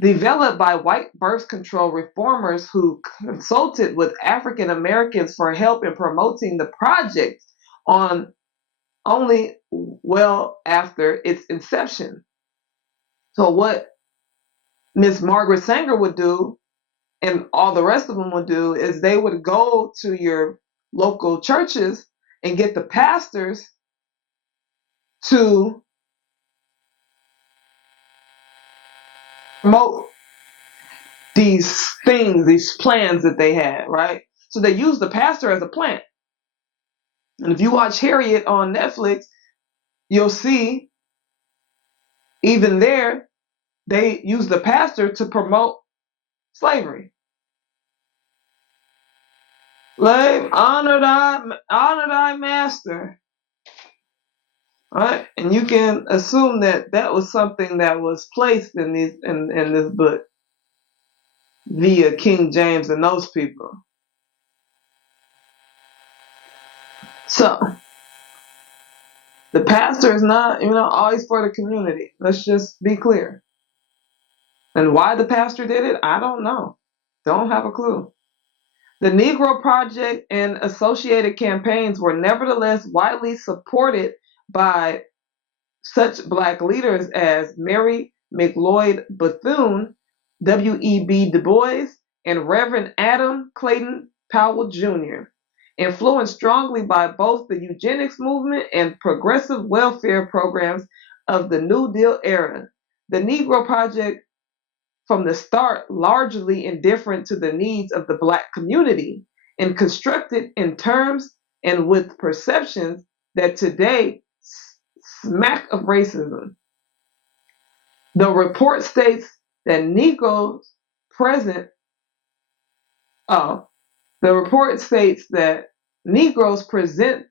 Developed by white birth control reformers who consulted with African Americans for help in promoting the project on only well after its inception. So what Miss Margaret Sanger would do, and all the rest of them would do, is they would go to your local churches and get the pastors to promote these things, these plans that they had, right? So they use the pastor as a plant. And if you watch Harriet on Netflix, you'll see even there, they use the pastor to promote slavery. Slave, honor thy master. Right? And you can assume that that was something that was placed in this book via King James and those people. So, the pastor is not, always for the community. Let's just be clear. And why the pastor did it, I don't know. Don't have a clue. The Negro Project and associated campaigns were nevertheless widely supported by such black leaders as Mary McLeod Bethune, W.E.B. Du Bois, and Reverend Adam Clayton Powell Jr., influenced strongly by both the eugenics movement and progressive welfare programs of the New Deal era. The Negro Project, from the start, largely indifferent to the needs of the black community, and constructed in terms and with perceptions that today smack of racism. The report states that Negroes present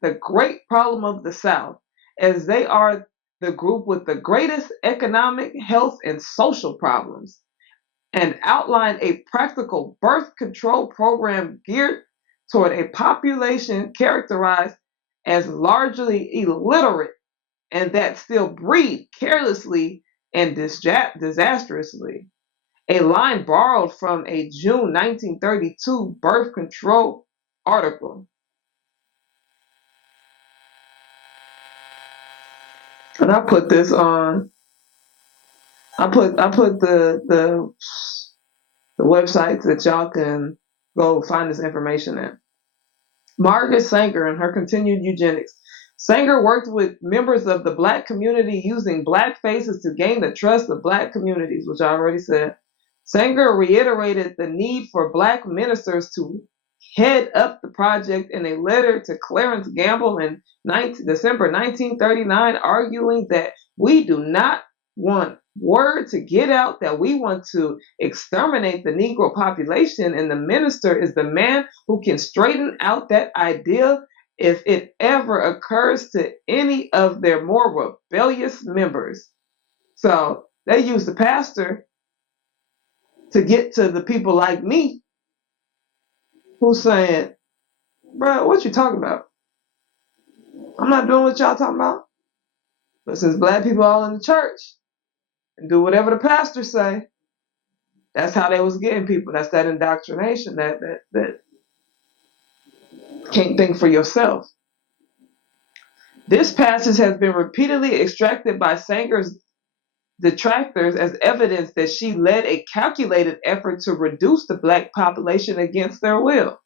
the great problem of the South, as they are the group with the greatest economic, health, and social problems, and outline a practical birth control program geared toward a population characterized as largely illiterate and that still breed carelessly and disastrously. A line borrowed from a June 1932 birth control article. And I put this on. I put the websites that y'all can go find this information at. Margaret Sanger and her continued eugenics. Sanger worked with members of the black community using black faces to gain the trust of black communities, which I already said. Sanger reiterated the need for black ministers to head up the project in a letter to Clarence Gamble in December 1939, arguing that we do not want word to get out that we want to exterminate the Negro population, and the minister is the man who can straighten out that idea if it ever occurs to any of their more rebellious members. So they use the pastor to get to the people like me who's saying, bro, what you talking about? I'm not doing what y'all talking about. But since black people all in the church and do whatever the pastor say, that's how they was getting people. That's that indoctrination, that can't think for yourself. This passage has been repeatedly extracted by Sanger's detractors as evidence that she led a calculated effort to reduce the black population against their will.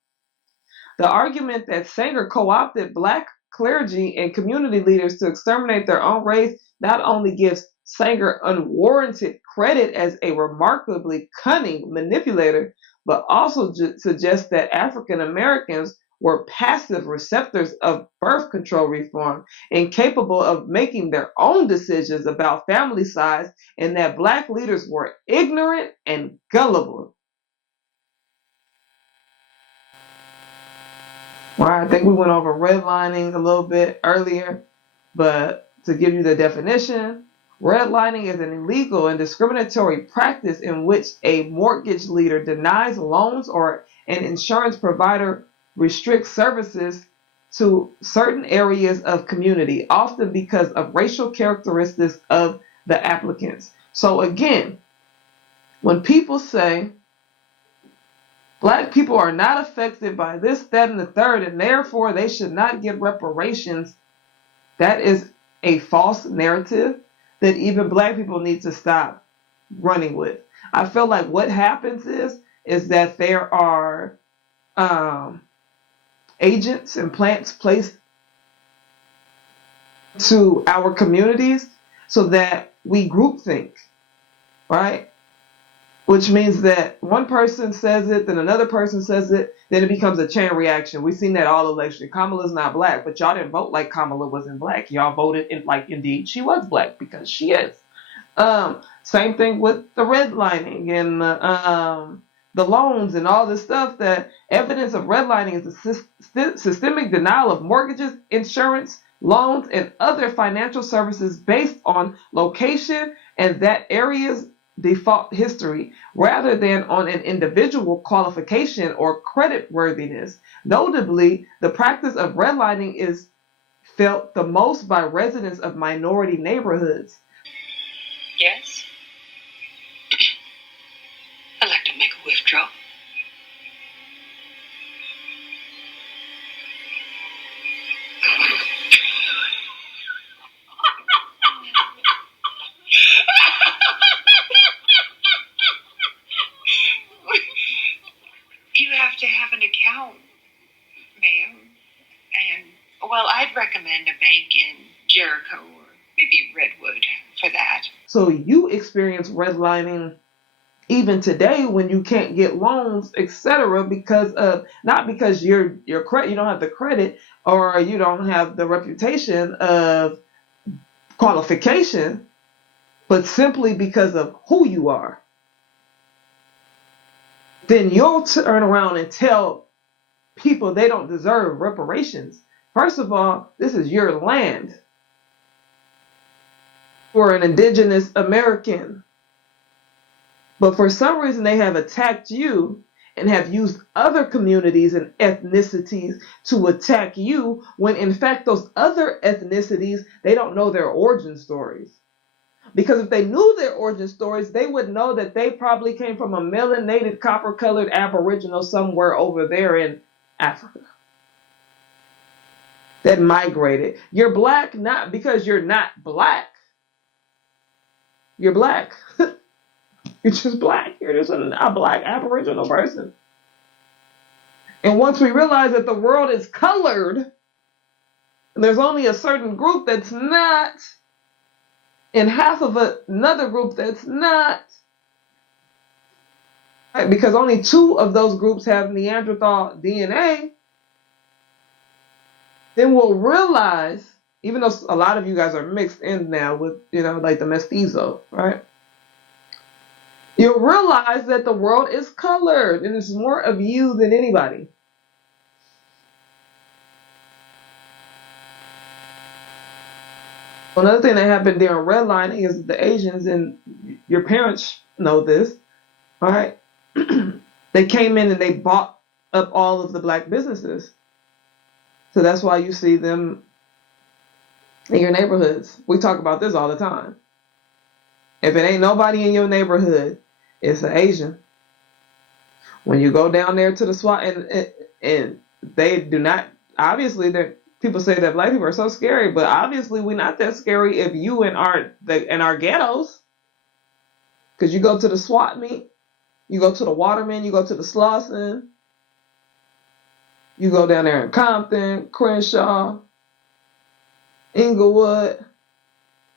The argument that Sanger co-opted black clergy and community leaders to exterminate their own race not only gives Sanger unwarranted credit as a remarkably cunning manipulator, but also suggests that African Americans were passive receptors of birth control reform, incapable of making their own decisions about family size, and that black leaders were ignorant and gullible. Well, I think we went over redlining a little bit earlier, but to give you the definition, redlining is an illegal and discriminatory practice in which a mortgage lender denies loans or an insurance provider restricts services to certain areas of community, often because of racial characteristics of the applicants. So again, when people say black people are not affected by this, that, and the third, and therefore they should not get reparations, that is a false narrative that even black people need to stop running with. I feel like what happens is that there are agents and plants placed to our communities so that we groupthink, right? Which means that one person says it, then another person says it, then it becomes a chain reaction. We've seen that all election. Kamala's not black, but y'all didn't vote like Kamala wasn't black. Y'all voted in like indeed she was black, because she is. Same thing with the redlining and the loans and all this stuff. That evidence of redlining is the systemic denial of mortgages, insurance, loans, and other financial services based on location and that area's default history, rather than on an individual qualification or credit worthiness. Notably, the practice of redlining is felt the most by residents of minority neighborhoods. Yes? I'd like to make a withdrawal. You have to have an account, ma'am. And, well, I'd recommend a bank in Jericho or maybe Redwood for that. So you experience redlining even today when you can't get loans, etc., because of not because your credit, you don't have the credit, or you don't have the reputation of qualification, but simply because of who you are. Then you'll turn around and tell people they don't deserve reparations. First of all, this is your land. You're an indigenous American. But for some reason, they have attacked you and have used other communities and ethnicities to attack you, when in fact those other ethnicities, they don't know their origin stories. Because if they knew their origin stories, they would know that they probably came from a melanated, copper-colored Aboriginal somewhere over there in Africa that migrated. You're black not because you're not black. You're black. You're just black. You're just a black Aboriginal person. And once we realize that the world is colored, and there's only a certain group that's not, and half of another group that's not, right? Because only 2 of those groups have Neanderthal DNA, then we'll realize, even though a lot of you guys are mixed in now with, like the mestizo, right? You'll realize that the world is colored, and it's more of you than anybody. Another thing that happened during redlining is that the Asians, and your parents know this, All right. They came in and they bought up all of the black businesses. So that's why you see them in your neighborhoods. We talk about this all the time. If it ain't nobody in your neighborhood, it's an Asian. When you go down there to the SWAT, and they do not, obviously, people say that black people are so scary, but obviously we're not that scary if you in our ghettos. Because you go to the SWAT meet, you go to the Waterman, you go to the Slauson, you go down there in Compton, Crenshaw, Inglewood,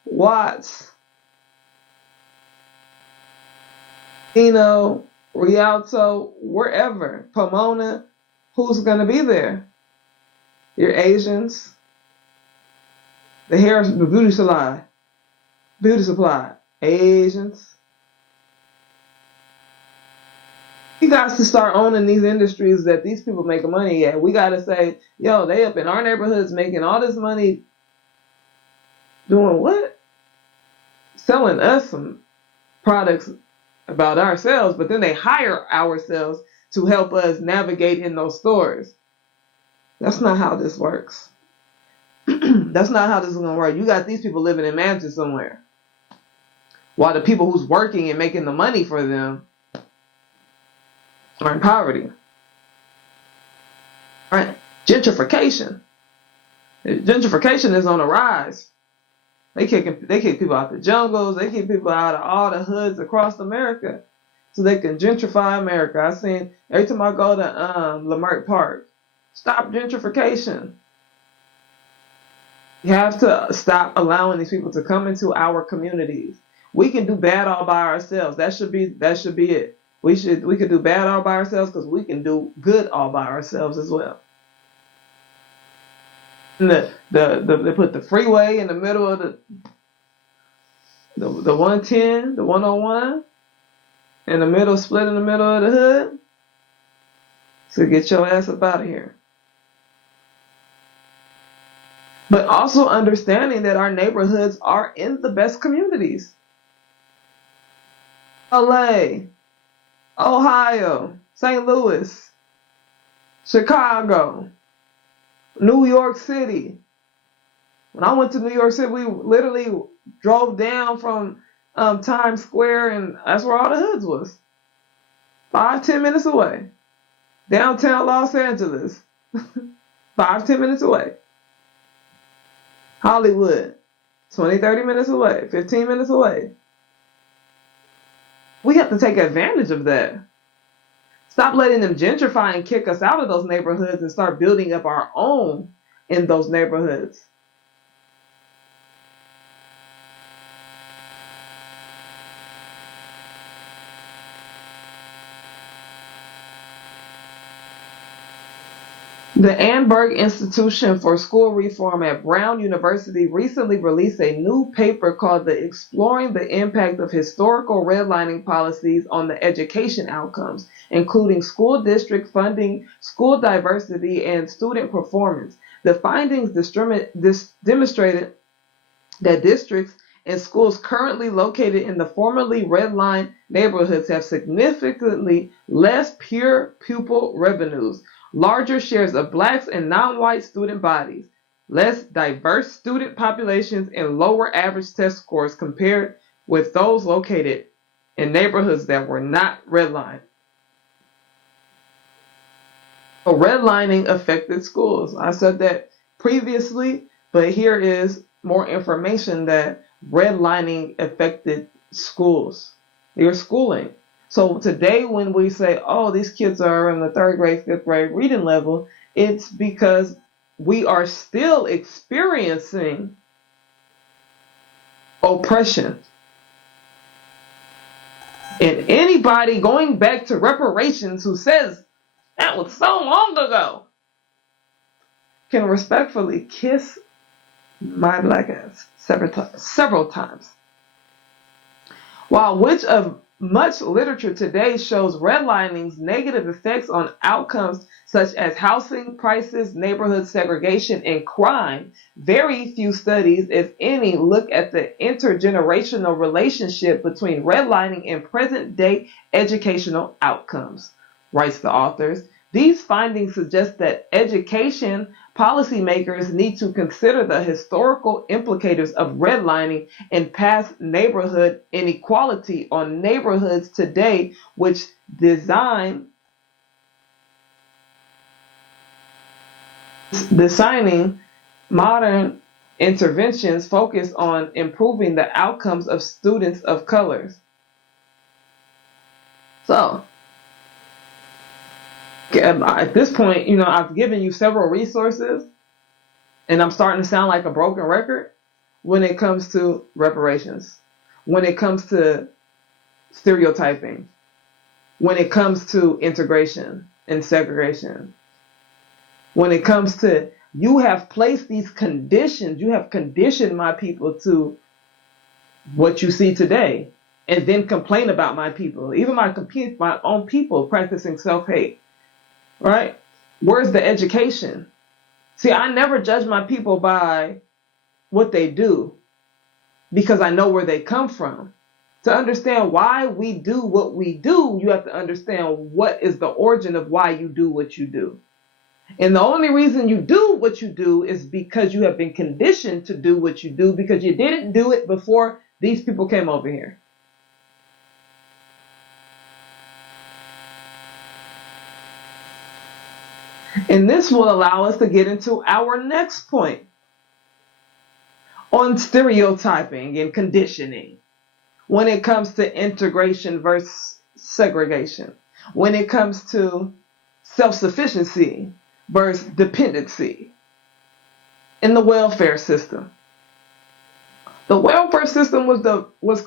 Watts, Rialto, wherever, Pomona, who's going to be there? Your Asians, the beauty supply, Asians. We got to start owning these industries that these people make money at. We got to say, yo, they up in our neighborhoods making all this money doing what? Selling us some products about ourselves, but then they hire ourselves to help us navigate in those stores. That's not how this works. That's not how this is going to work. You got these people living in mansions somewhere, while the people who's working and making the money for them are in poverty. All right? Gentrification. Gentrification is on the rise. They kick people out the jungles. They kick people out of all the hoods across America so they can gentrify America. I seen every time I go to Leimert Park, stop gentrification. You have to stop allowing these people to come into our communities. We can do bad all by ourselves. That should be it. We could do bad all by ourselves because we can do good all by ourselves as well. And they put the freeway in the middle of the 110, the 101, in the middle, split in the middle of the hood. So get your ass up out of here. But also understanding that our neighborhoods are in the best communities. LA, Ohio, St. Louis, Chicago, New York City. When I went to New York City, we literally drove down from Times Square, and that's where all the hoods was. 5-10 minutes away. Downtown Los Angeles. 5-10 minutes away. Hollywood. 20-30 minutes away. 15 minutes away. We have to take advantage of that. Stop letting them gentrify and kick us out of those neighborhoods and start building up our own in those neighborhoods. The Annenberg Institution for School Reform at Brown University recently released a new paper called the Exploring the Impact of Historical Redlining Policies on the Education Outcomes, including school district funding, school diversity, and student performance. The findings demonstrated that districts and schools currently located in the formerly redlined neighborhoods have significantly less pure pupil revenues, larger shares of blacks and non-white student bodies, less diverse student populations, and lower average test scores compared with those located in neighborhoods that were not redlined. So redlining affected schools. I said that previously, but here is more information that redlining affected schools, your schooling. So today when we say, oh, these kids are in the 3rd grade, 5th grade reading level, it's because we are still experiencing oppression. And anybody going back to reparations who says that was so long ago can respectfully kiss my black ass several times. While which of Much literature today shows redlining's negative effects on outcomes such as housing prices, neighborhood segregation, and crime. Very few studies, if any, look at the intergenerational relationship between redlining and present-day educational outcomes, writes the authors. These findings suggest that education policymakers need to consider the historical implicators of redlining and past neighborhood inequality on neighborhoods today, which designing modern interventions focus on improving the outcomes of students of colors. So, at this point, I've given you several resources, and I'm starting to sound like a broken record when it comes to reparations, when it comes to stereotyping, when it comes to integration and segregation, when it comes to you have placed these conditions, you have conditioned my people to what you see today, and then complain about my people, even my own people practicing self-hate. Right? Where's the education? See, I never judge my people by what they do because I know where they come from. To understand why we do what we do, you have to understand what is the origin of why you do what you do. And the only reason you do what you do is because you have been conditioned to do what you do because you didn't do it before these people came over here. And this will allow us to get into our next point on stereotyping and conditioning when it comes to integration versus segregation, when it comes to self-sufficiency versus dependency in the welfare system. The welfare system was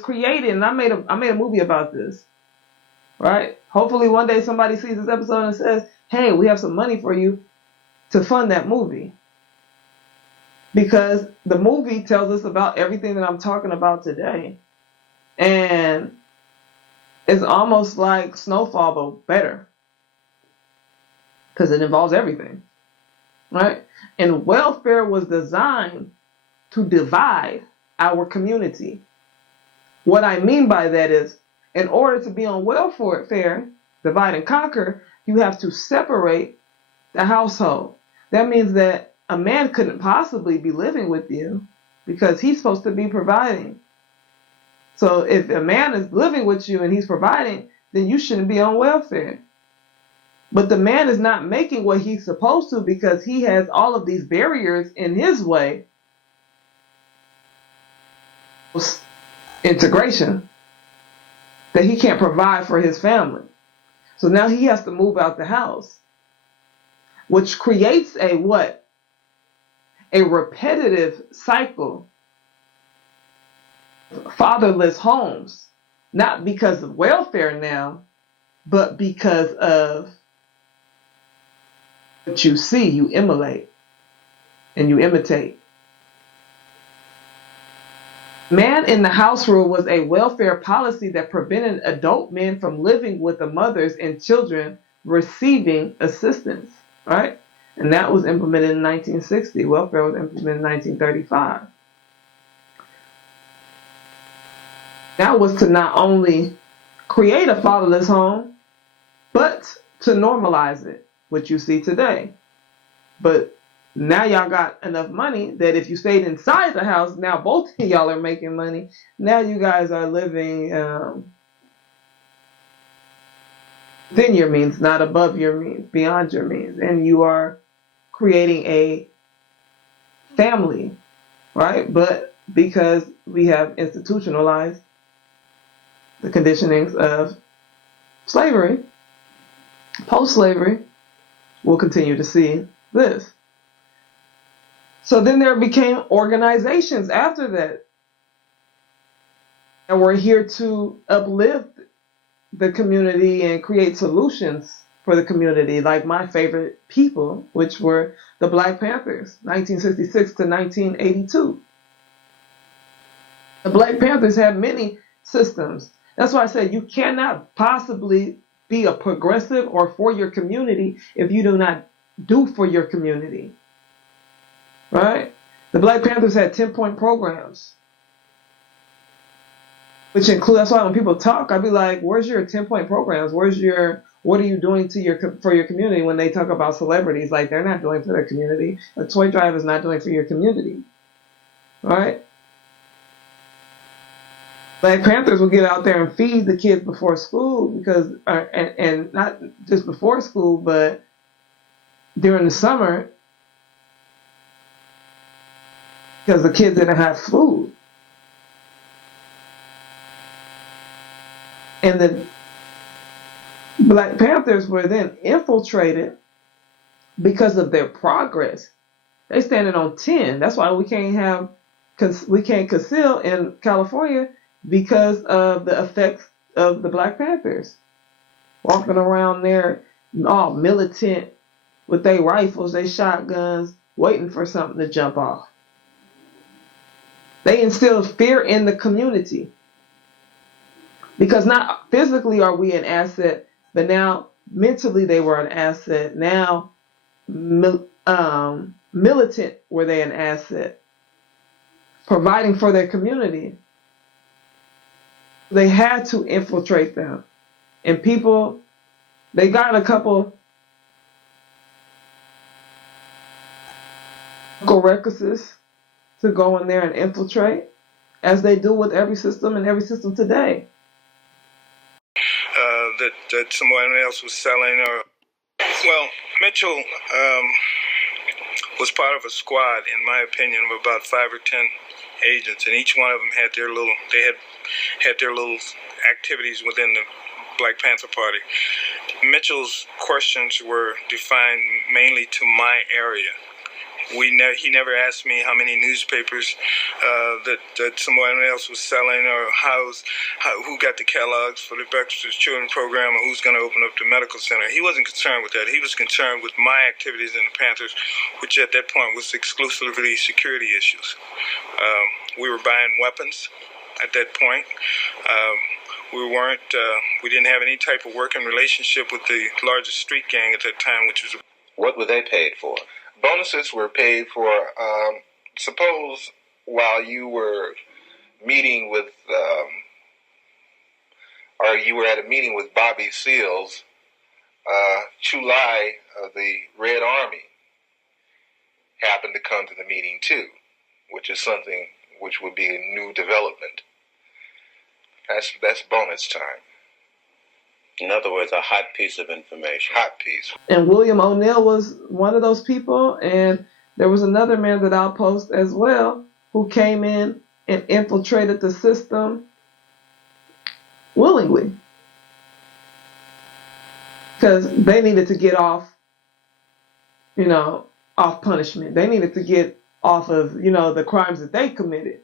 created, and I made a movie about this, right? Hopefully one day somebody sees this episode and says, hey, we have some money for you to fund that movie. Because the movie tells us about everything that I'm talking about today. And it's almost like Snowfall, but better. Because it involves everything. Right? And welfare was designed to divide our community. What I mean by that is, in order to be on welfare, divide and conquer, you have to separate the household. That means that a man couldn't possibly be living with you because he's supposed to be providing. So if a man is living with you and he's providing, then you shouldn't be on welfare. But the man is not making what he's supposed to because he has all of these barriers in his way. Integration. That he can't provide for his family. So now he has to move out the house, which creates a what? A repetitive cycle. Fatherless homes, not because of welfare now, but because of what you see, you emulate and you imitate. Man in the house rule was a welfare policy that prevented adult men from living with the mothers and children receiving assistance, right? And that was implemented in 1960. Welfare was implemented in 1935. That was to not only create a fatherless home, but to normalize it, which you see today. But now y'all got enough money that if you stayed inside the house, now both of y'all are making money. Now you guys are living within your means, not above your means, beyond your means. And you are creating a family, right? But because we have institutionalized the conditionings of slavery, post-slavery, we'll continue to see this. So then there became organizations after that were here to uplift the community and create solutions for the community, like my favorite people, which were the Black Panthers, 1966 to 1982. The Black Panthers had many systems. That's why I said you cannot possibly be a progressive or for your community if you do not do for your community. Right? The Black Panthers had 10-point programs, which include, that's why when people talk, I'd be like, where's your 10-point programs? What are you doing for your community? When they talk about celebrities, like, they're not doing for their community. A toy drive is not doing for your community. Right? Black Panthers will get out there and feed the kids before school because, and not just before school, but during the summer, because the kids didn't have food. And the Black Panthers were then infiltrated because of their progress. They standing on 10. That's why we can't conceal in California, because of the effects of the Black Panthers. Walking around there all militant with their rifles, their shotguns, waiting for something to jump off. They instilled fear in the community. Because not physically are we an asset, but now mentally they were an asset. Now militant were they an asset, providing for their community. They had to infiltrate them. And people, they got a couple local recuses to go in there and infiltrate, as they do with every system today. That someone else was selling, or well, Mitchell was part of a squad, in my opinion, of about 5 or 10 agents, and each one of them had their little activities within the Black Panther Party. Mitchell's questions were defined mainly to my area. He never asked me how many newspapers that someone else was selling, or who got the catalogs for the Breakfast Children program, or who's going to open up the medical center. He wasn't concerned with that. He was concerned with my activities in the Panthers, which at that point was exclusively security issues. We were buying weapons at that point. We didn't have any type of working relationship with the largest street gang at that time, which was... What were they paid for? Bonuses were paid for, suppose while you were meeting with, or you were at a meeting with Bobby Seals, Chulai of the Red Army happened to come to the meeting too, which is something which would be a new development. That's bonus time. In other words, a hot piece of information. Hot piece. And William O'Neill was one of those people. And there was another man that I'll post as well, who came in and infiltrated the system willingly. Because they needed to get off punishment. They needed to get off of, the crimes that they committed.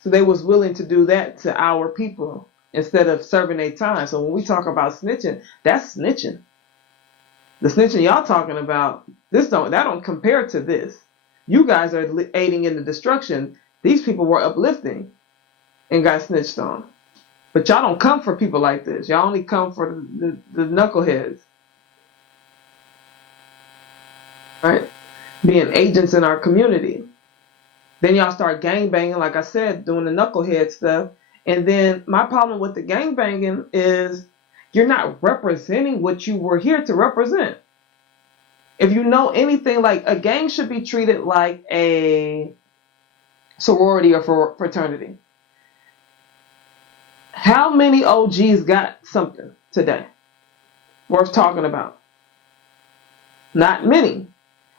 So they was willing to do that to our people, instead of serving their time. So when we talk about snitching, that's snitching. The snitching y'all talking about, that don't compare to this. You guys are aiding in the destruction. These people were uplifting and got snitched on. But y'all don't come for people like this. Y'all only come for the knuckleheads. Right? Being agents in our community. Then y'all start gangbanging, like I said, doing the knucklehead stuff. And then my problem with the gangbanging is you're not representing what you were here to represent. If you know anything, like, a gang should be treated like a sorority or fraternity. How many OGs got something today worth talking about? Not many.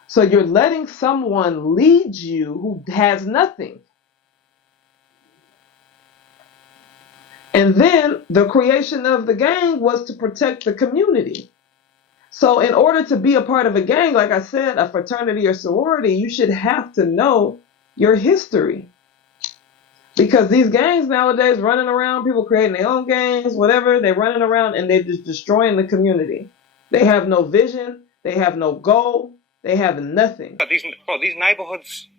So you're letting someone lead you who has nothing. And then the creation of the gang was to protect the community. So in order to be a part of a gang, like I said, a fraternity or sorority, you should have to know your history. Because these gangs nowadays running around, people creating their own gangs, whatever, they're running around and they're just destroying the community. They have no vision, they have no goal, they have nothing. These neighborhoods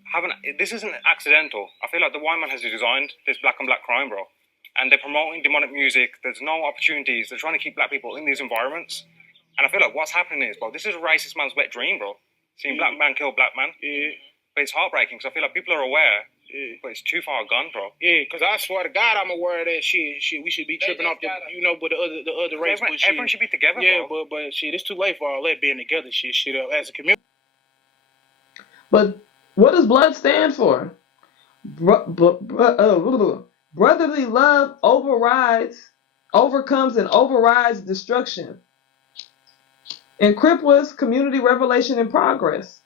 this isn't accidental. I feel like the white man has designed this black on black crime, bro. and they're promoting demonic music. There's no opportunities. They're trying to keep black people in these environments. And I feel like what's happening is, bro, this is a racist man's wet dream, bro. Seeing black man kill black man. Yeah. But it's heartbreaking, because I feel like people are aware, but it's too far gone, bro. Yeah, because I swear to God, I'm aware of that shit. We should be tripping off but the other race. Everyone should be together, bro. But shit, it's too late for all that being together shit up as a community. But what does blood stand for? Brotherly love overcomes and overrides destruction. In Cripwa's Community Revelation in Progress,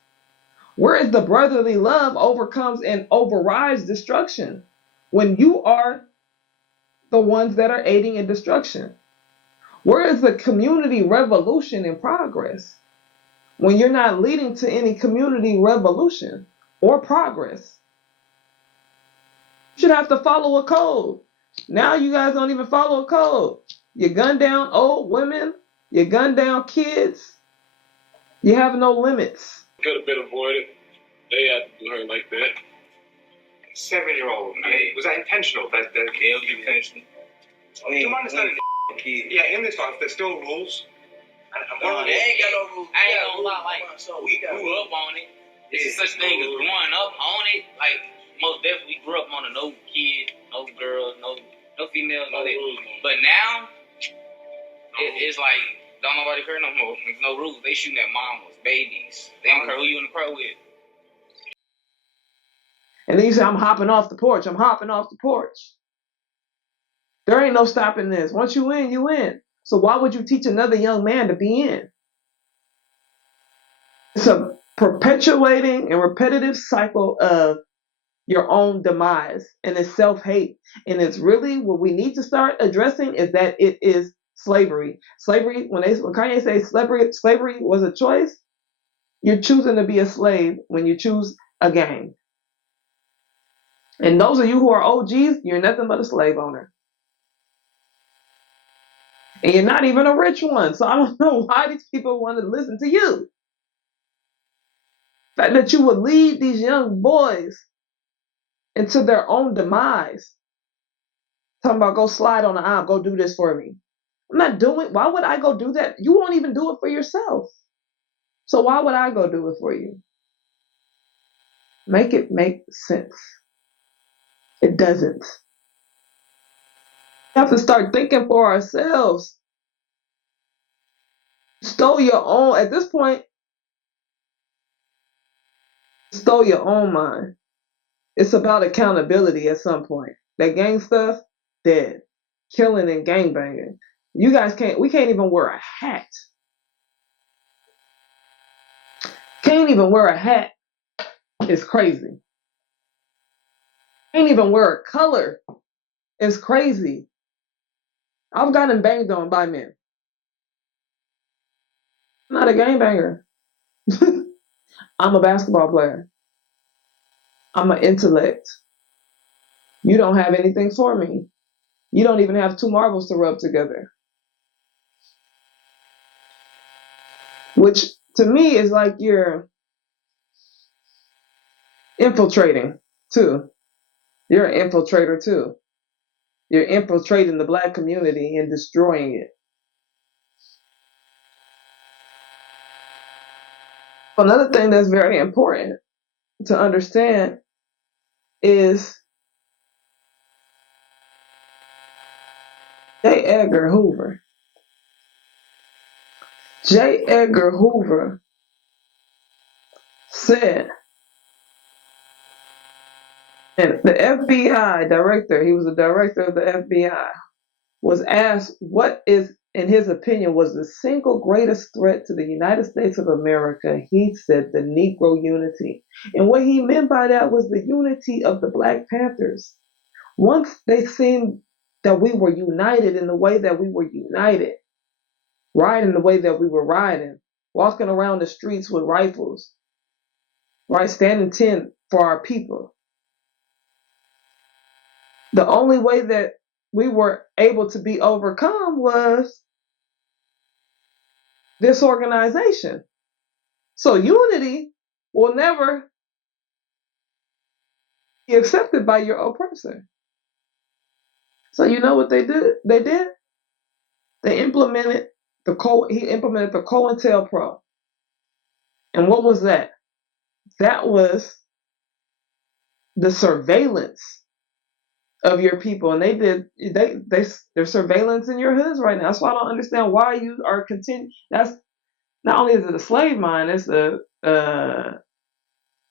where is the brotherly love overcomes and overrides destruction? When you are the ones that are aiding in destruction. Where is the community revolution in progress? When you're not leading to any community revolution or progress. You should have to follow a code. Now you guys don't even follow a code. You gun down old women. You gun down kids. You have no limits. Could have been avoided. They had to do her like that. 7-year-old. Was that intentional? That intentional. Do you understand? Yeah, in this life, there's still rules. No, they ain't got no rules. I ain't gonna lie, like, we grew up on it. It's such thing as growing up on it. Like, most definitely grew up on it. No kid, no girls, no females, no that. But now, it's like, don't nobody care no more. There's no rules. They shooting at mamas, babies. They don't care who you in the crowd with. And then you say, I'm hopping off the porch. I'm hopping off the porch. There ain't no stopping this. Once you in, you in. So why would you teach another young man to be in? It's a perpetuating and repetitive cycle of your own demise, and it's self-hate. And it's really what we need to start addressing is that it is slavery. Slavery, when Kanye says slavery was a choice, you're choosing to be a slave when you choose a gang. And those of you who are OGs, you're nothing but a slave owner. And you're not even a rich one. So I don't know why these people want to listen to you. The fact that you would lead these young boys into their own demise. Talking about go slide on the aisle, go do this for me. I'm not doing, why would I go do that? You won't even do it for yourself. So why would I go do it for you? Make it make sense. It doesn't. We have to start thinking for ourselves. Stole your own, at this point, stole your own mind. It's about accountability at some point. That gang stuff, dead. Killing and gangbanging. You guys we can't even wear a hat. Can't even wear a hat. It's crazy. Can't even wear a color. It's crazy. I've gotten banged on by men. I'm not a gangbanger. I'm a basketball player. I'm an intellect. You don't have anything for me. You don't even have 2 marbles to rub together. Which to me is like you're infiltrating too. You're an infiltrator too. You're infiltrating the black community and destroying it. Another thing that's very important to understand is J. Edgar Hoover. J. Edgar Hoover said, and the FBI director, he was the director of the FBI, was asked what is, in his opinion, was the single greatest threat to the United States of America. He said the Negro unity. And what he meant by that was the unity of the Black Panthers. Once they seen that we were united in the way that we were united, riding the way that we were riding, walking around the streets with rifles, right, standing 10 for our people. The only way that we were able to be overcome was disorganization. So unity will never be accepted by your oppressor. So you know what they did? They implemented he implemented the COINTELPRO. And what was that? That was the surveillance of your people. And they're surveillance in your hoods right now. That's why I don't understand why you are that's not only is it a slave mind, it's a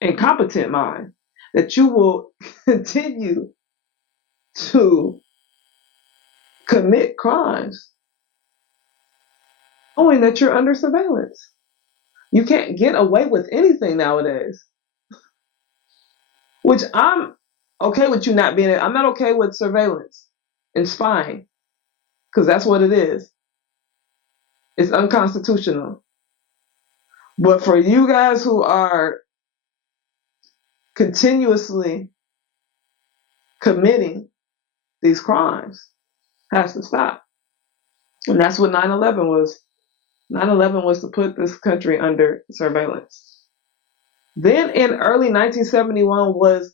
incompetent mind that you will continue to commit crimes knowing that you're under surveillance. You can't get away with anything nowadays. Which I'm okay with you not being. I'm not okay with surveillance and spying, because that's what it is. It's unconstitutional. But for you guys who are continuously committing these crimes, has to stop. And that's what 9/11 was. 9/11 was to put this country under surveillance. Then in early 1971 was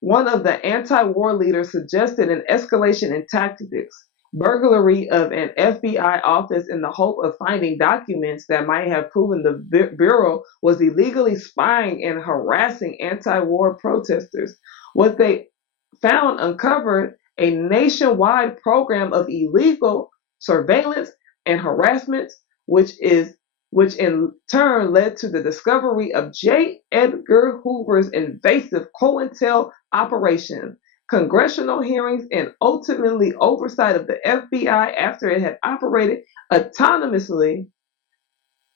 one of the anti-war leaders suggested an escalation in tactics, burglary of an FBI office in the hope of finding documents that might have proven the Bureau was illegally spying and harassing anti-war protesters. What they found uncovered a nationwide program of illegal surveillance and harassment, which in turn led to the discovery of J. Edgar Hoover's invasive COINTEL operation, congressional hearings, and ultimately oversight of the FBI after it had operated autonomously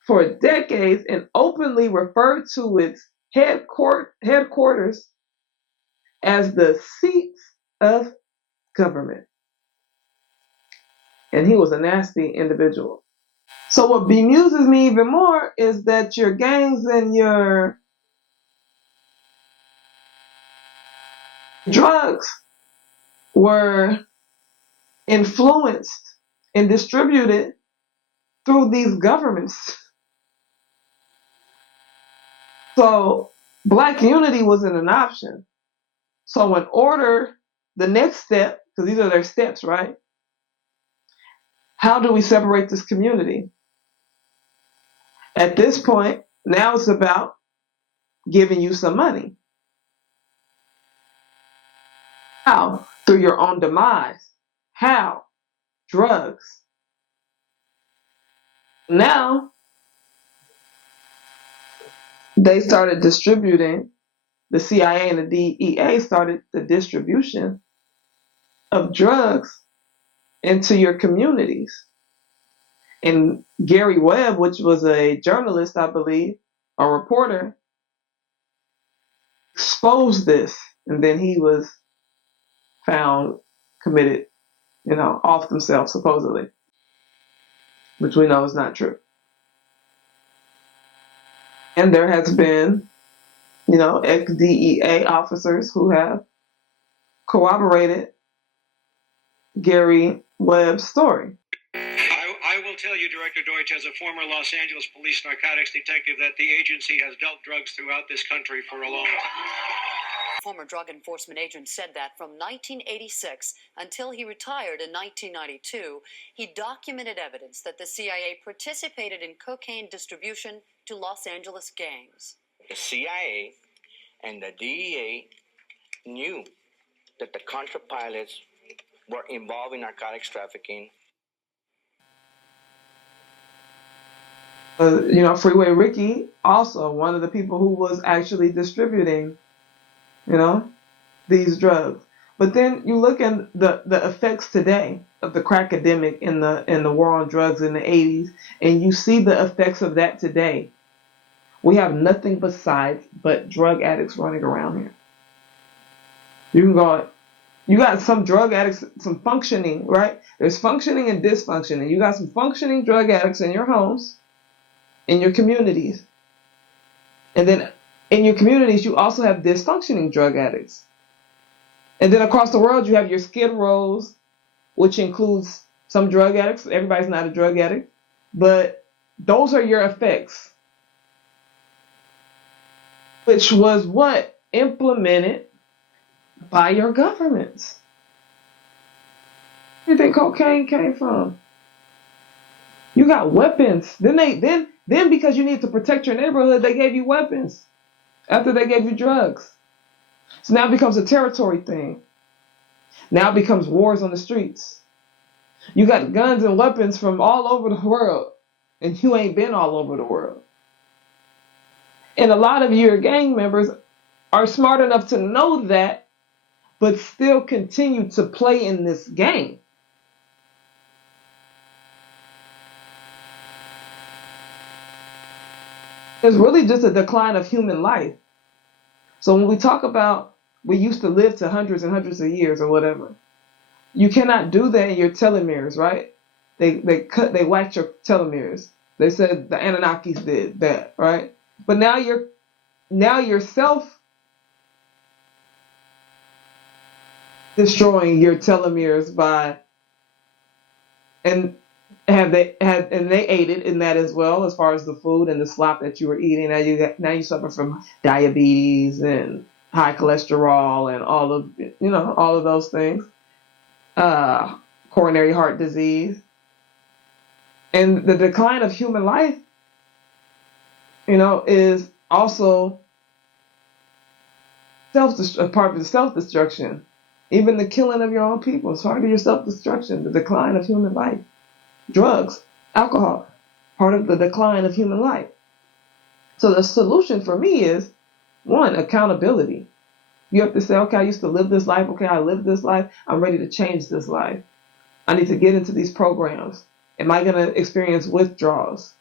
for decades and openly referred to its headquarters as the seats of government. And he was a nasty individual. So what bemuses me even more is that your gangs and your drugs were influenced and distributed through these governments. So black unity wasn't an option. So in order, the next step, because these are their steps, right? How do we separate this community? At this point, now it's about giving you some money. How? Through your own demise. How? Drugs. Now, they started distributing, the CIA and the DEA started the distribution of drugs into your communities. And Gary Webb, which was a journalist, I believe, a reporter, exposed this. And then he was found committed, off themselves, supposedly, which we know is not true. And there has been, ex-DEA officers who have corroborated Gary Webb's story. I will tell you, Director Deutsch, as a former Los Angeles police narcotics detective, that the agency has dealt drugs throughout this country for a long time. Former drug enforcement agent said that from 1986 until he retired in 1992, he documented evidence that the CIA participated in cocaine distribution to Los Angeles gangs. The CIA and the DEA knew that the Contra pilots were involved in narcotics trafficking. Freeway Ricky, also one of the people who was actually distributing, these drugs. But then you look at the effects today of the crack epidemic in the war on drugs in the 80s, and you see the effects of that today. We have nothing but drug addicts running around here. You got some drug addicts, some functioning, right? There's functioning and dysfunctioning. You got some functioning drug addicts in your homes, in your communities. And then in your communities, you also have dysfunctioning drug addicts. And then across the world, you have your skid rows, which includes some drug addicts. Everybody's not a drug addict. But those are your effects. Which was what? Implemented by your governments. Where do you think cocaine came from? You got weapons. Then because you need to protect your neighborhood, they gave you weapons. After they gave you drugs. So now it becomes a territory thing. Now it becomes wars on the streets. You got guns and weapons from all over the world. And you ain't been all over the world. And a lot of your gang members are smart enough to know that, but still continue to play in this game. It's really just a decline of human life. So when we talk about we used to live to hundreds and hundreds of years or whatever, you cannot do that in your telomeres, right? They whacked your telomeres. They said the Anunnakis did that, right? But now you're self destroying your telomeres and they aided in that as well, as far as the food and the slop that you were eating. Now you suffer from diabetes and high cholesterol and all of those things. Coronary heart disease. And the decline of human life, is also part of the self-destruction. Even the killing of your own people is part of your self-destruction, the decline of human life. Drugs, alcohol, part of the decline of human life. So the solution for me is, one, accountability. You have to say, okay, I used to live this life. Okay, I lived this life. I'm ready to change this life. I need to get into these programs. Am I going to experience withdrawals?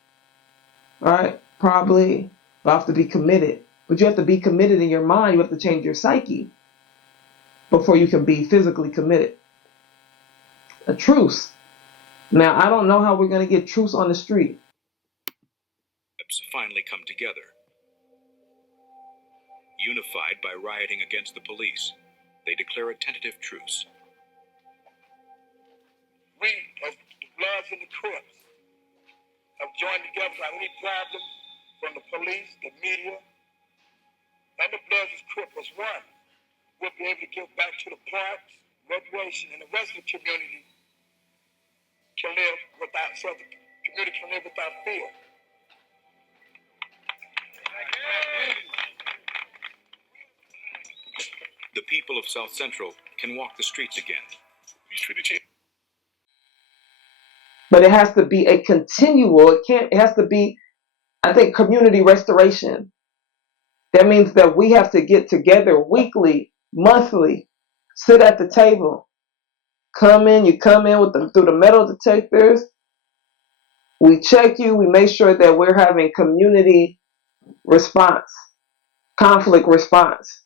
All right, probably. But I have to be committed. But you have to be committed in your mind. You have to change your psyche before you can be physically committed. A truce. Now, I don't know how we're going to get truce on the street. Finally come together. Unified by rioting against the police, they declare a tentative truce. We, as the Bloods and the Crips, have joined together without any problem from the police, the media, and the Bloods and Crips as one. We'll be able to give back to the parks, recreation, and the rest of the community can live without, so the community can live without fear. The people of South Central can walk the streets again. But it has to be a continual, it has to be, I think, community restoration. That means that we have to get together weekly, monthly, sit at the table. You come in through the metal detectors. We check you. We make sure that we're having community response, conflict response.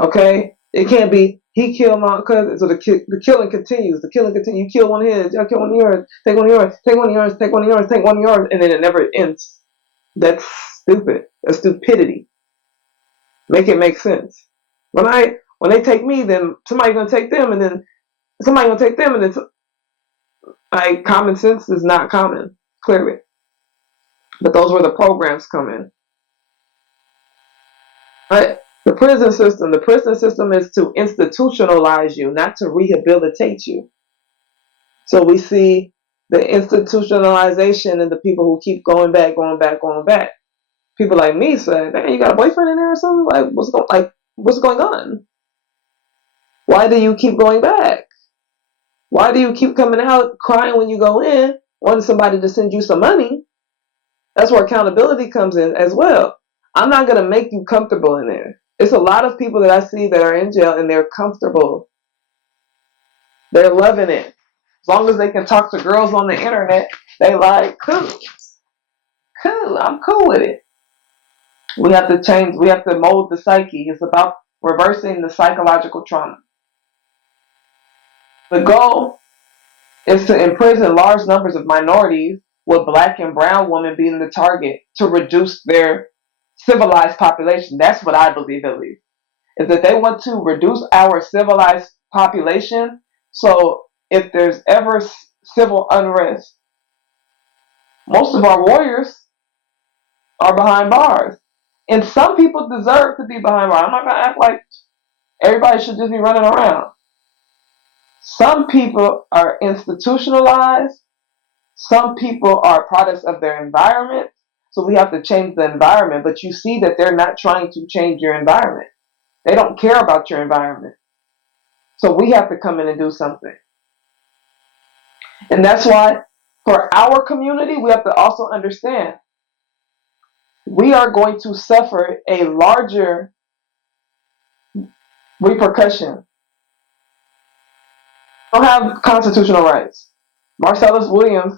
Okay? It can't be, he killed my cousin, so the killing continues. The killing continues. You kill one of his, y'all kill one of yours, take one of yours, take one of yours, take one of yours, take one of yours, and then it never ends. That's stupid. That's stupidity. Make it make sense. When they take me, then somebody's gonna take them, and then somebody's gonna take them, and then common sense is not common, clearly. But those where the programs come in. Right? The prison system is to institutionalize you, not to rehabilitate you. So we see the institutionalization and the people who keep going back. People like me say, "Hey, you got a boyfriend in there or something? Like, what's going on? Why do you keep going back? Why do you keep coming out crying when you go in, wanting somebody to send you some money?" That's where accountability comes in as well. I'm not going to make you comfortable in there. It's a lot of people that I see that are in jail and they're comfortable. They're loving it. As long as they can talk to girls on the internet, they like, cool, I'm cool with it. We have to change, we have to mold the psyche. It's about reversing the psychological trauma. The goal is to imprison large numbers of minorities, with black and brown women being the target, to reduce their civilized population. That's what I believe, at least. Is that they want to reduce our civilized population, so if there's ever civil unrest, most of our warriors are behind bars. And some people deserve to be behind bars. I'm not going to act like everybody should just be running around. Some people are institutionalized. Some people are products of their environment. So we have to change the environment. But you see that they're not trying to change your environment. They don't care about your environment. So we have to come in and do something. And that's why for our community, we have to also understand we are going to suffer a larger repercussion. You don't have constitutional rights. Marcellus Williams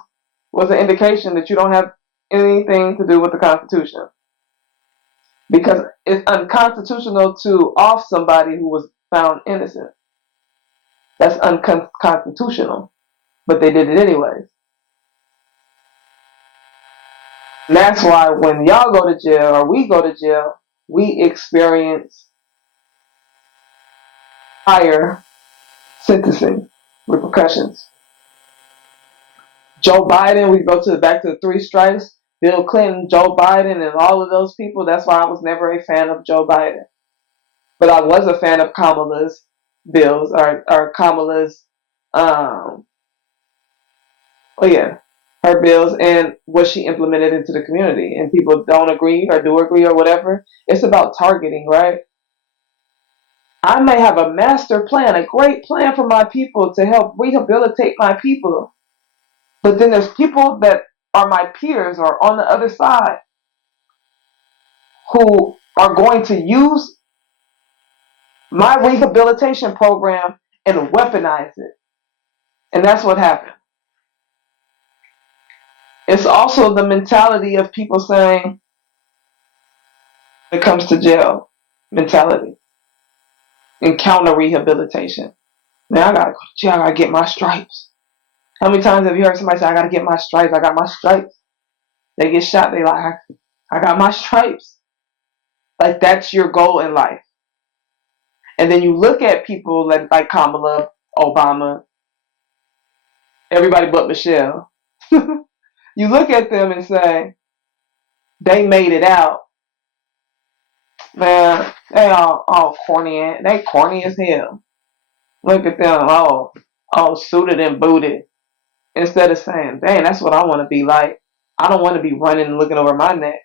was an indication that you don't have anything to do with the Constitution. Because it's unconstitutional to off somebody who was found innocent. That's unconstitutional. But they did it anyways. And that's why when y'all go to jail or we go to jail, we experience higher sentencing repercussions. Joe Biden, we go back to the 3 strikes. Bill Clinton, Joe Biden, and all of those people. That's why I was never a fan of Joe Biden. But I was a fan of Kamala's bills or Kamala's, her bills and what she implemented into the community. And people don't agree or do agree or whatever. It's about targeting, right? I may have a master plan, a great plan for my people to help rehabilitate my people. But then there's people that are my peers or on the other side who are going to use my rehabilitation program and weaponize it. And that's what happened. It's also the mentality of people saying, when it comes to jail mentality and counter rehabilitation. Man, I gotta go to jail, I gotta get my stripes. How many times have you heard somebody say, I gotta get my stripes, I got my stripes? They get shot, they like, I got my stripes. Like that's your goal in life. And then you look at people like Kamala, Obama, everybody but Michelle. You look at them and say, they made it out. Man, they all corny. They corny as hell. Look at them, all suited and booted. Instead of saying, dang, that's what I want to be like. I don't want to be running and looking over my neck.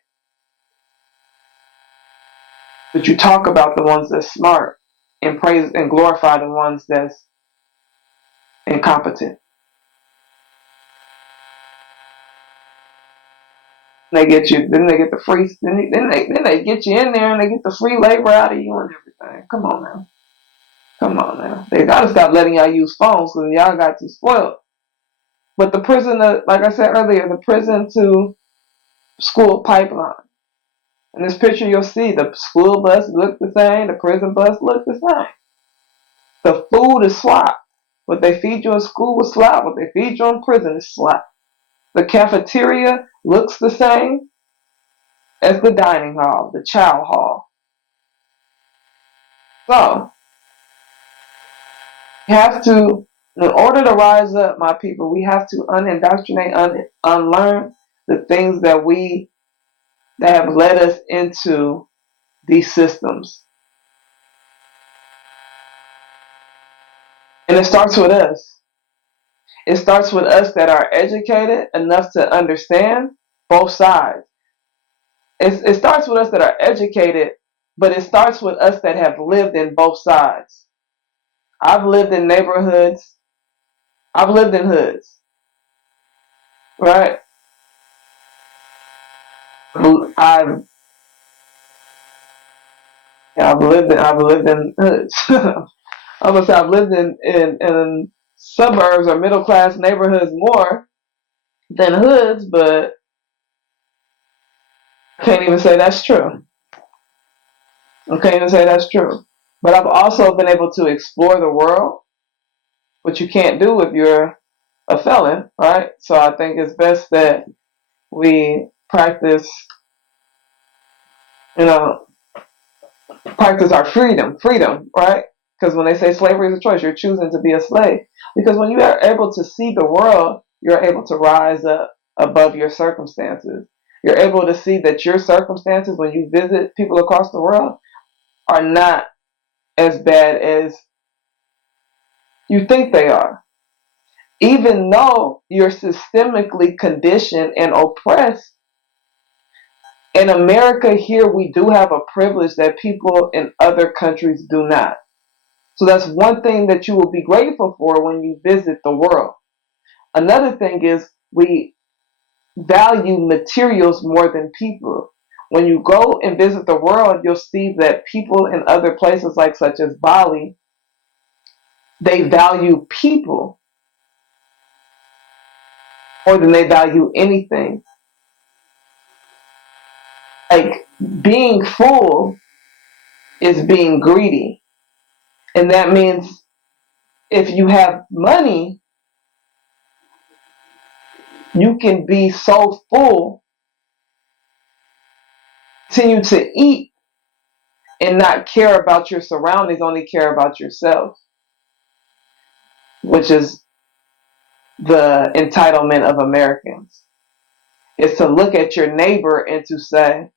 But you talk about the ones that's smart and praise and glorify the ones that's incompetent. They get you, then they get the free, then they get you in there and they get the free labor out of you and everything. Come on now. They gotta stop letting y'all use phones because y'all got too spoiled. But the prison, like I said earlier, the prison to school pipeline. In this picture, you'll see the school bus look the same, the prison bus look the same. The food is swap. What they feed you in school is swap. What they feed you in prison is swap. The cafeteria looks the same as the dining hall, the chow hall. So, you have to, in order to rise up, my people, we have to unindoctrinate, unlearn the things that have led us into these systems. And it starts with us. It starts with us that are educated enough to understand both sides. It starts with us that are educated, but it starts with us that have lived in both sides. I've lived in neighborhoods. I've lived in hoods. Right? I've lived in hoods. I'm gonna say I've lived in suburbs or middle class neighborhoods more than hoods, but I can't even say that's true. But I've also been able to explore the world, which you can't do if you're a felon, right? So I think it's best that we practice our freedom, right? Because when they say slavery is a choice, you're choosing to be a slave. Because when you are able to see the world, you're able to rise up above your circumstances. You're able to see that your circumstances, when you visit people across the world, are not as bad as You think they are. Even though you're systemically conditioned and oppressed, in America here we do have a privilege that people in other countries do not. So that's one thing that you will be grateful for when you visit the world. Another thing is we value materials more than people. When you go and visit the world, you'll see that people in other places like such as Bali, they value people more than they value anything. Like being full is being greedy. And that means if you have money, you can be so full, continue to eat, and not care about your surroundings, only care about yourself, which is the entitlement of Americans. Is to look at your neighbor and to say,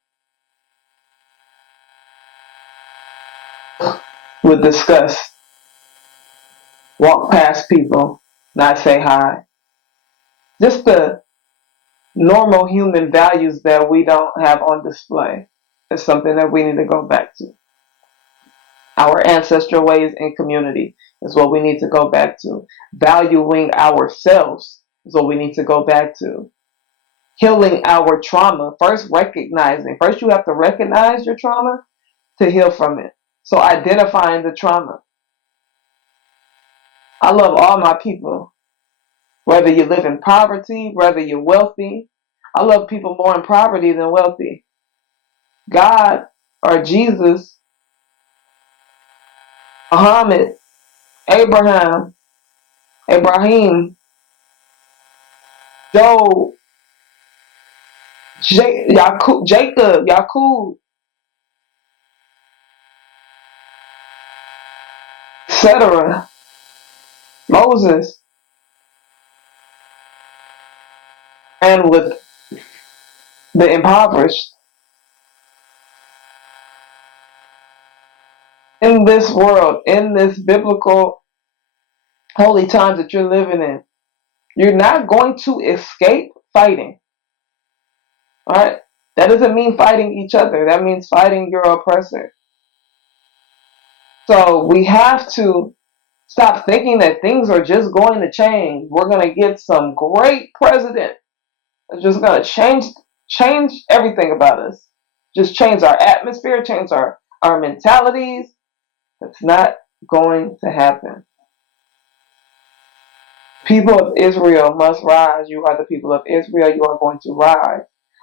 with disgust, walk past people, not say hi. Just the normal human values that we don't have on display is something that we need to go back to. Our ancestral ways in community is what we need to go back to. Valuing ourselves is what we need to go back to. Healing our trauma. First you have to recognize your trauma to heal from it. So identifying the trauma. I love all my people. Whether you live in poverty, whether you're wealthy. I love people more in poverty than wealthy. God or Jesus, Muhammad, Abraham, Job, Jacob, Yaqub, etc. Moses, and with the impoverished. In this world, in this biblical holy times that you're living in, you're not going to escape fighting. Alright? That doesn't mean fighting each other. That means fighting your oppressor. So we have to stop thinking that things are just going to change. We're going to get some great president that's just going to change everything about us. Just change our atmosphere, change our mentalities. That's not going to happen. People of Israel must rise. You are the people of Israel. You are going to rise.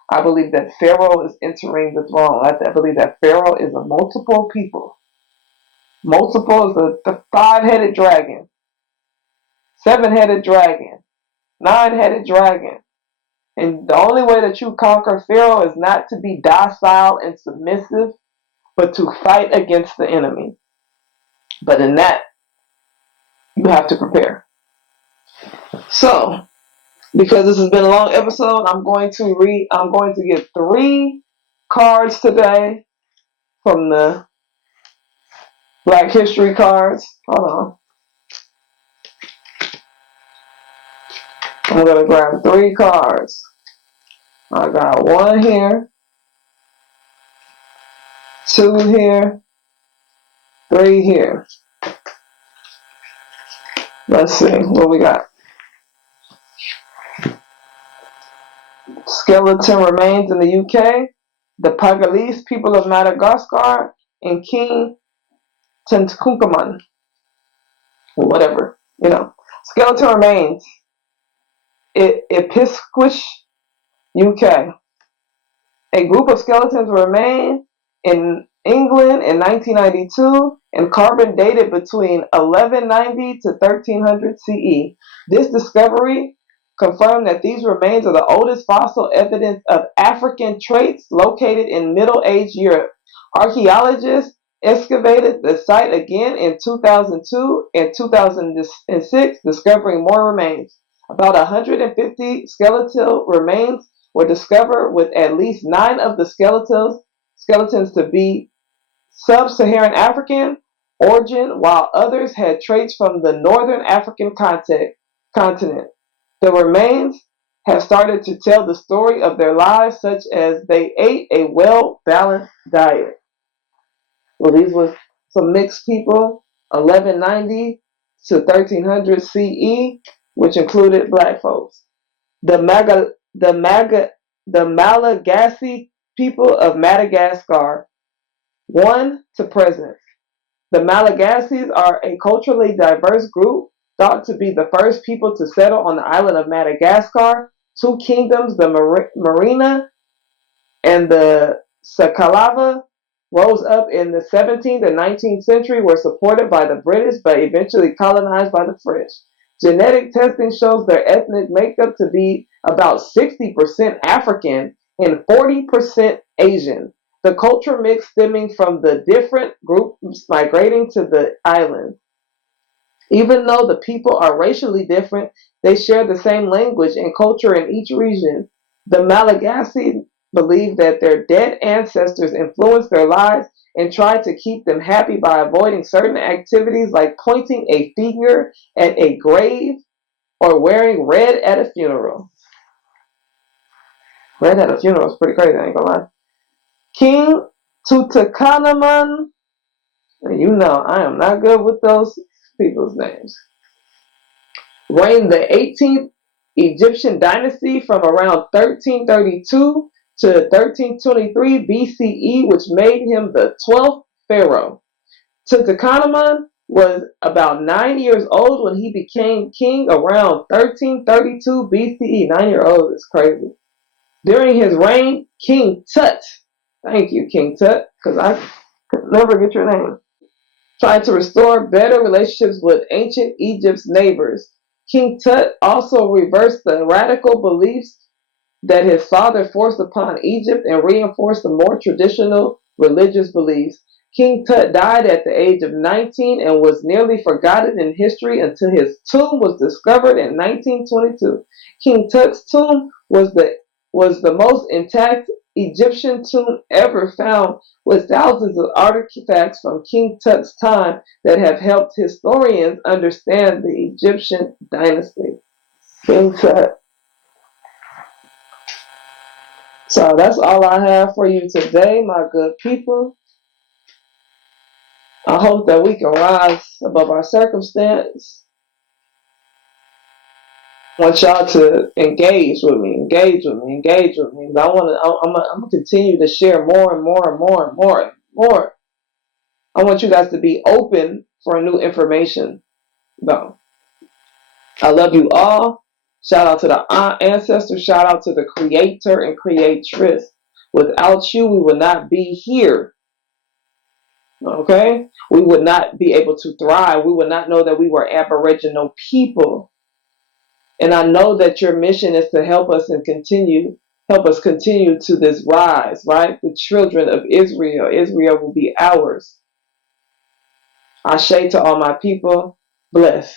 I believe that Pharaoh is entering the throne. I believe that Pharaoh is a multiple people. Multiple is the 5-headed dragon, 7-headed dragon, 9-headed dragon. And the only way that you conquer Pharaoh is not to be docile and submissive, but to fight against the enemy. But in that, you have to prepare. So, because this has been a long episode, I'm going to get 3 cards today from the Black History cards. Hold on. I'm going to grab 3 cards. I got 1 here, 2 here, 3 here. Let's see what we got. Skeleton remains in the UK, the Pagalese people of Madagascar, and King Tutankhamun. Whatever, Skeleton remains. Episquish, UK. A group of skeletons remain in England in 1992 and carbon dated between 1190 to 1300 CE. This discovery confirmed that these remains are the oldest fossil evidence of African traits located in Middle Age Europe. Archaeologists excavated the site again in 2002 and 2006, discovering more remains. About 150 skeletal remains were discovered, with at least 9 of the skeletons to be sub-Saharan African, origin, while others had traits from the northern African continent. The remains have started to tell the story of their lives, such as they ate a well-balanced diet. Well, these was some mixed people, 1190 to 1300 CE, which included black folks. The Malagasy people of Madagascar, 1 to present. The Malagasys are a culturally diverse group thought to be the first people to settle on the island of Madagascar. 2 kingdoms, the Marina and the Sakalava, rose up in the 17th and 19th century, were supported by the British but eventually colonized by the French. Genetic testing shows their ethnic makeup to be about 60% African and 40% Asian. The culture mix stemming from the different groups migrating to the island. Even though the people are racially different, they share the same language and culture in each region. The Malagasy believe that their dead ancestors influenced their lives and tried to keep them happy by avoiding certain activities like pointing a finger at a grave or wearing red at a funeral. Red at a funeral is pretty crazy, I ain't gonna lie. King Tutankhamun, you know I am not good with those people's names, reigned the 18th Egyptian dynasty from around 1332 to 1323 BCE, which made him the 12th pharaoh. Tutankhamun was about 9 years old when he became king around 1332 BCE. 9-year-old is crazy. During his reign, King Tut, thank you, King Tut, because I could never get your name, tried to restore better relationships with ancient Egypt's neighbors. King Tut also reversed the radical beliefs that his father forced upon Egypt and reinforced the more traditional religious beliefs. King Tut died at the age of 19 and was nearly forgotten in history until his tomb was discovered in 1922. King Tut's tomb was the most intact Egyptian tomb ever found, with thousands of artifacts from King Tut's time that have helped historians understand the Egyptian dynasty. King Tut. So that's all I have for you today, my good people. I hope that we can rise above our circumstance. I want y'all to engage with me. I'm gonna continue to share more and more. I want you guys to be open for new information, though. I love you all. Shout out to the ancestors. Shout out to the creator and creatress. Without you, we would not be here. Okay? We would not be able to thrive. We would not know that we were Aboriginal people. And I know that your mission is to help us continue to this rise, right? The children of Israel. Israel will be ours. Ashe to all my people. Bless.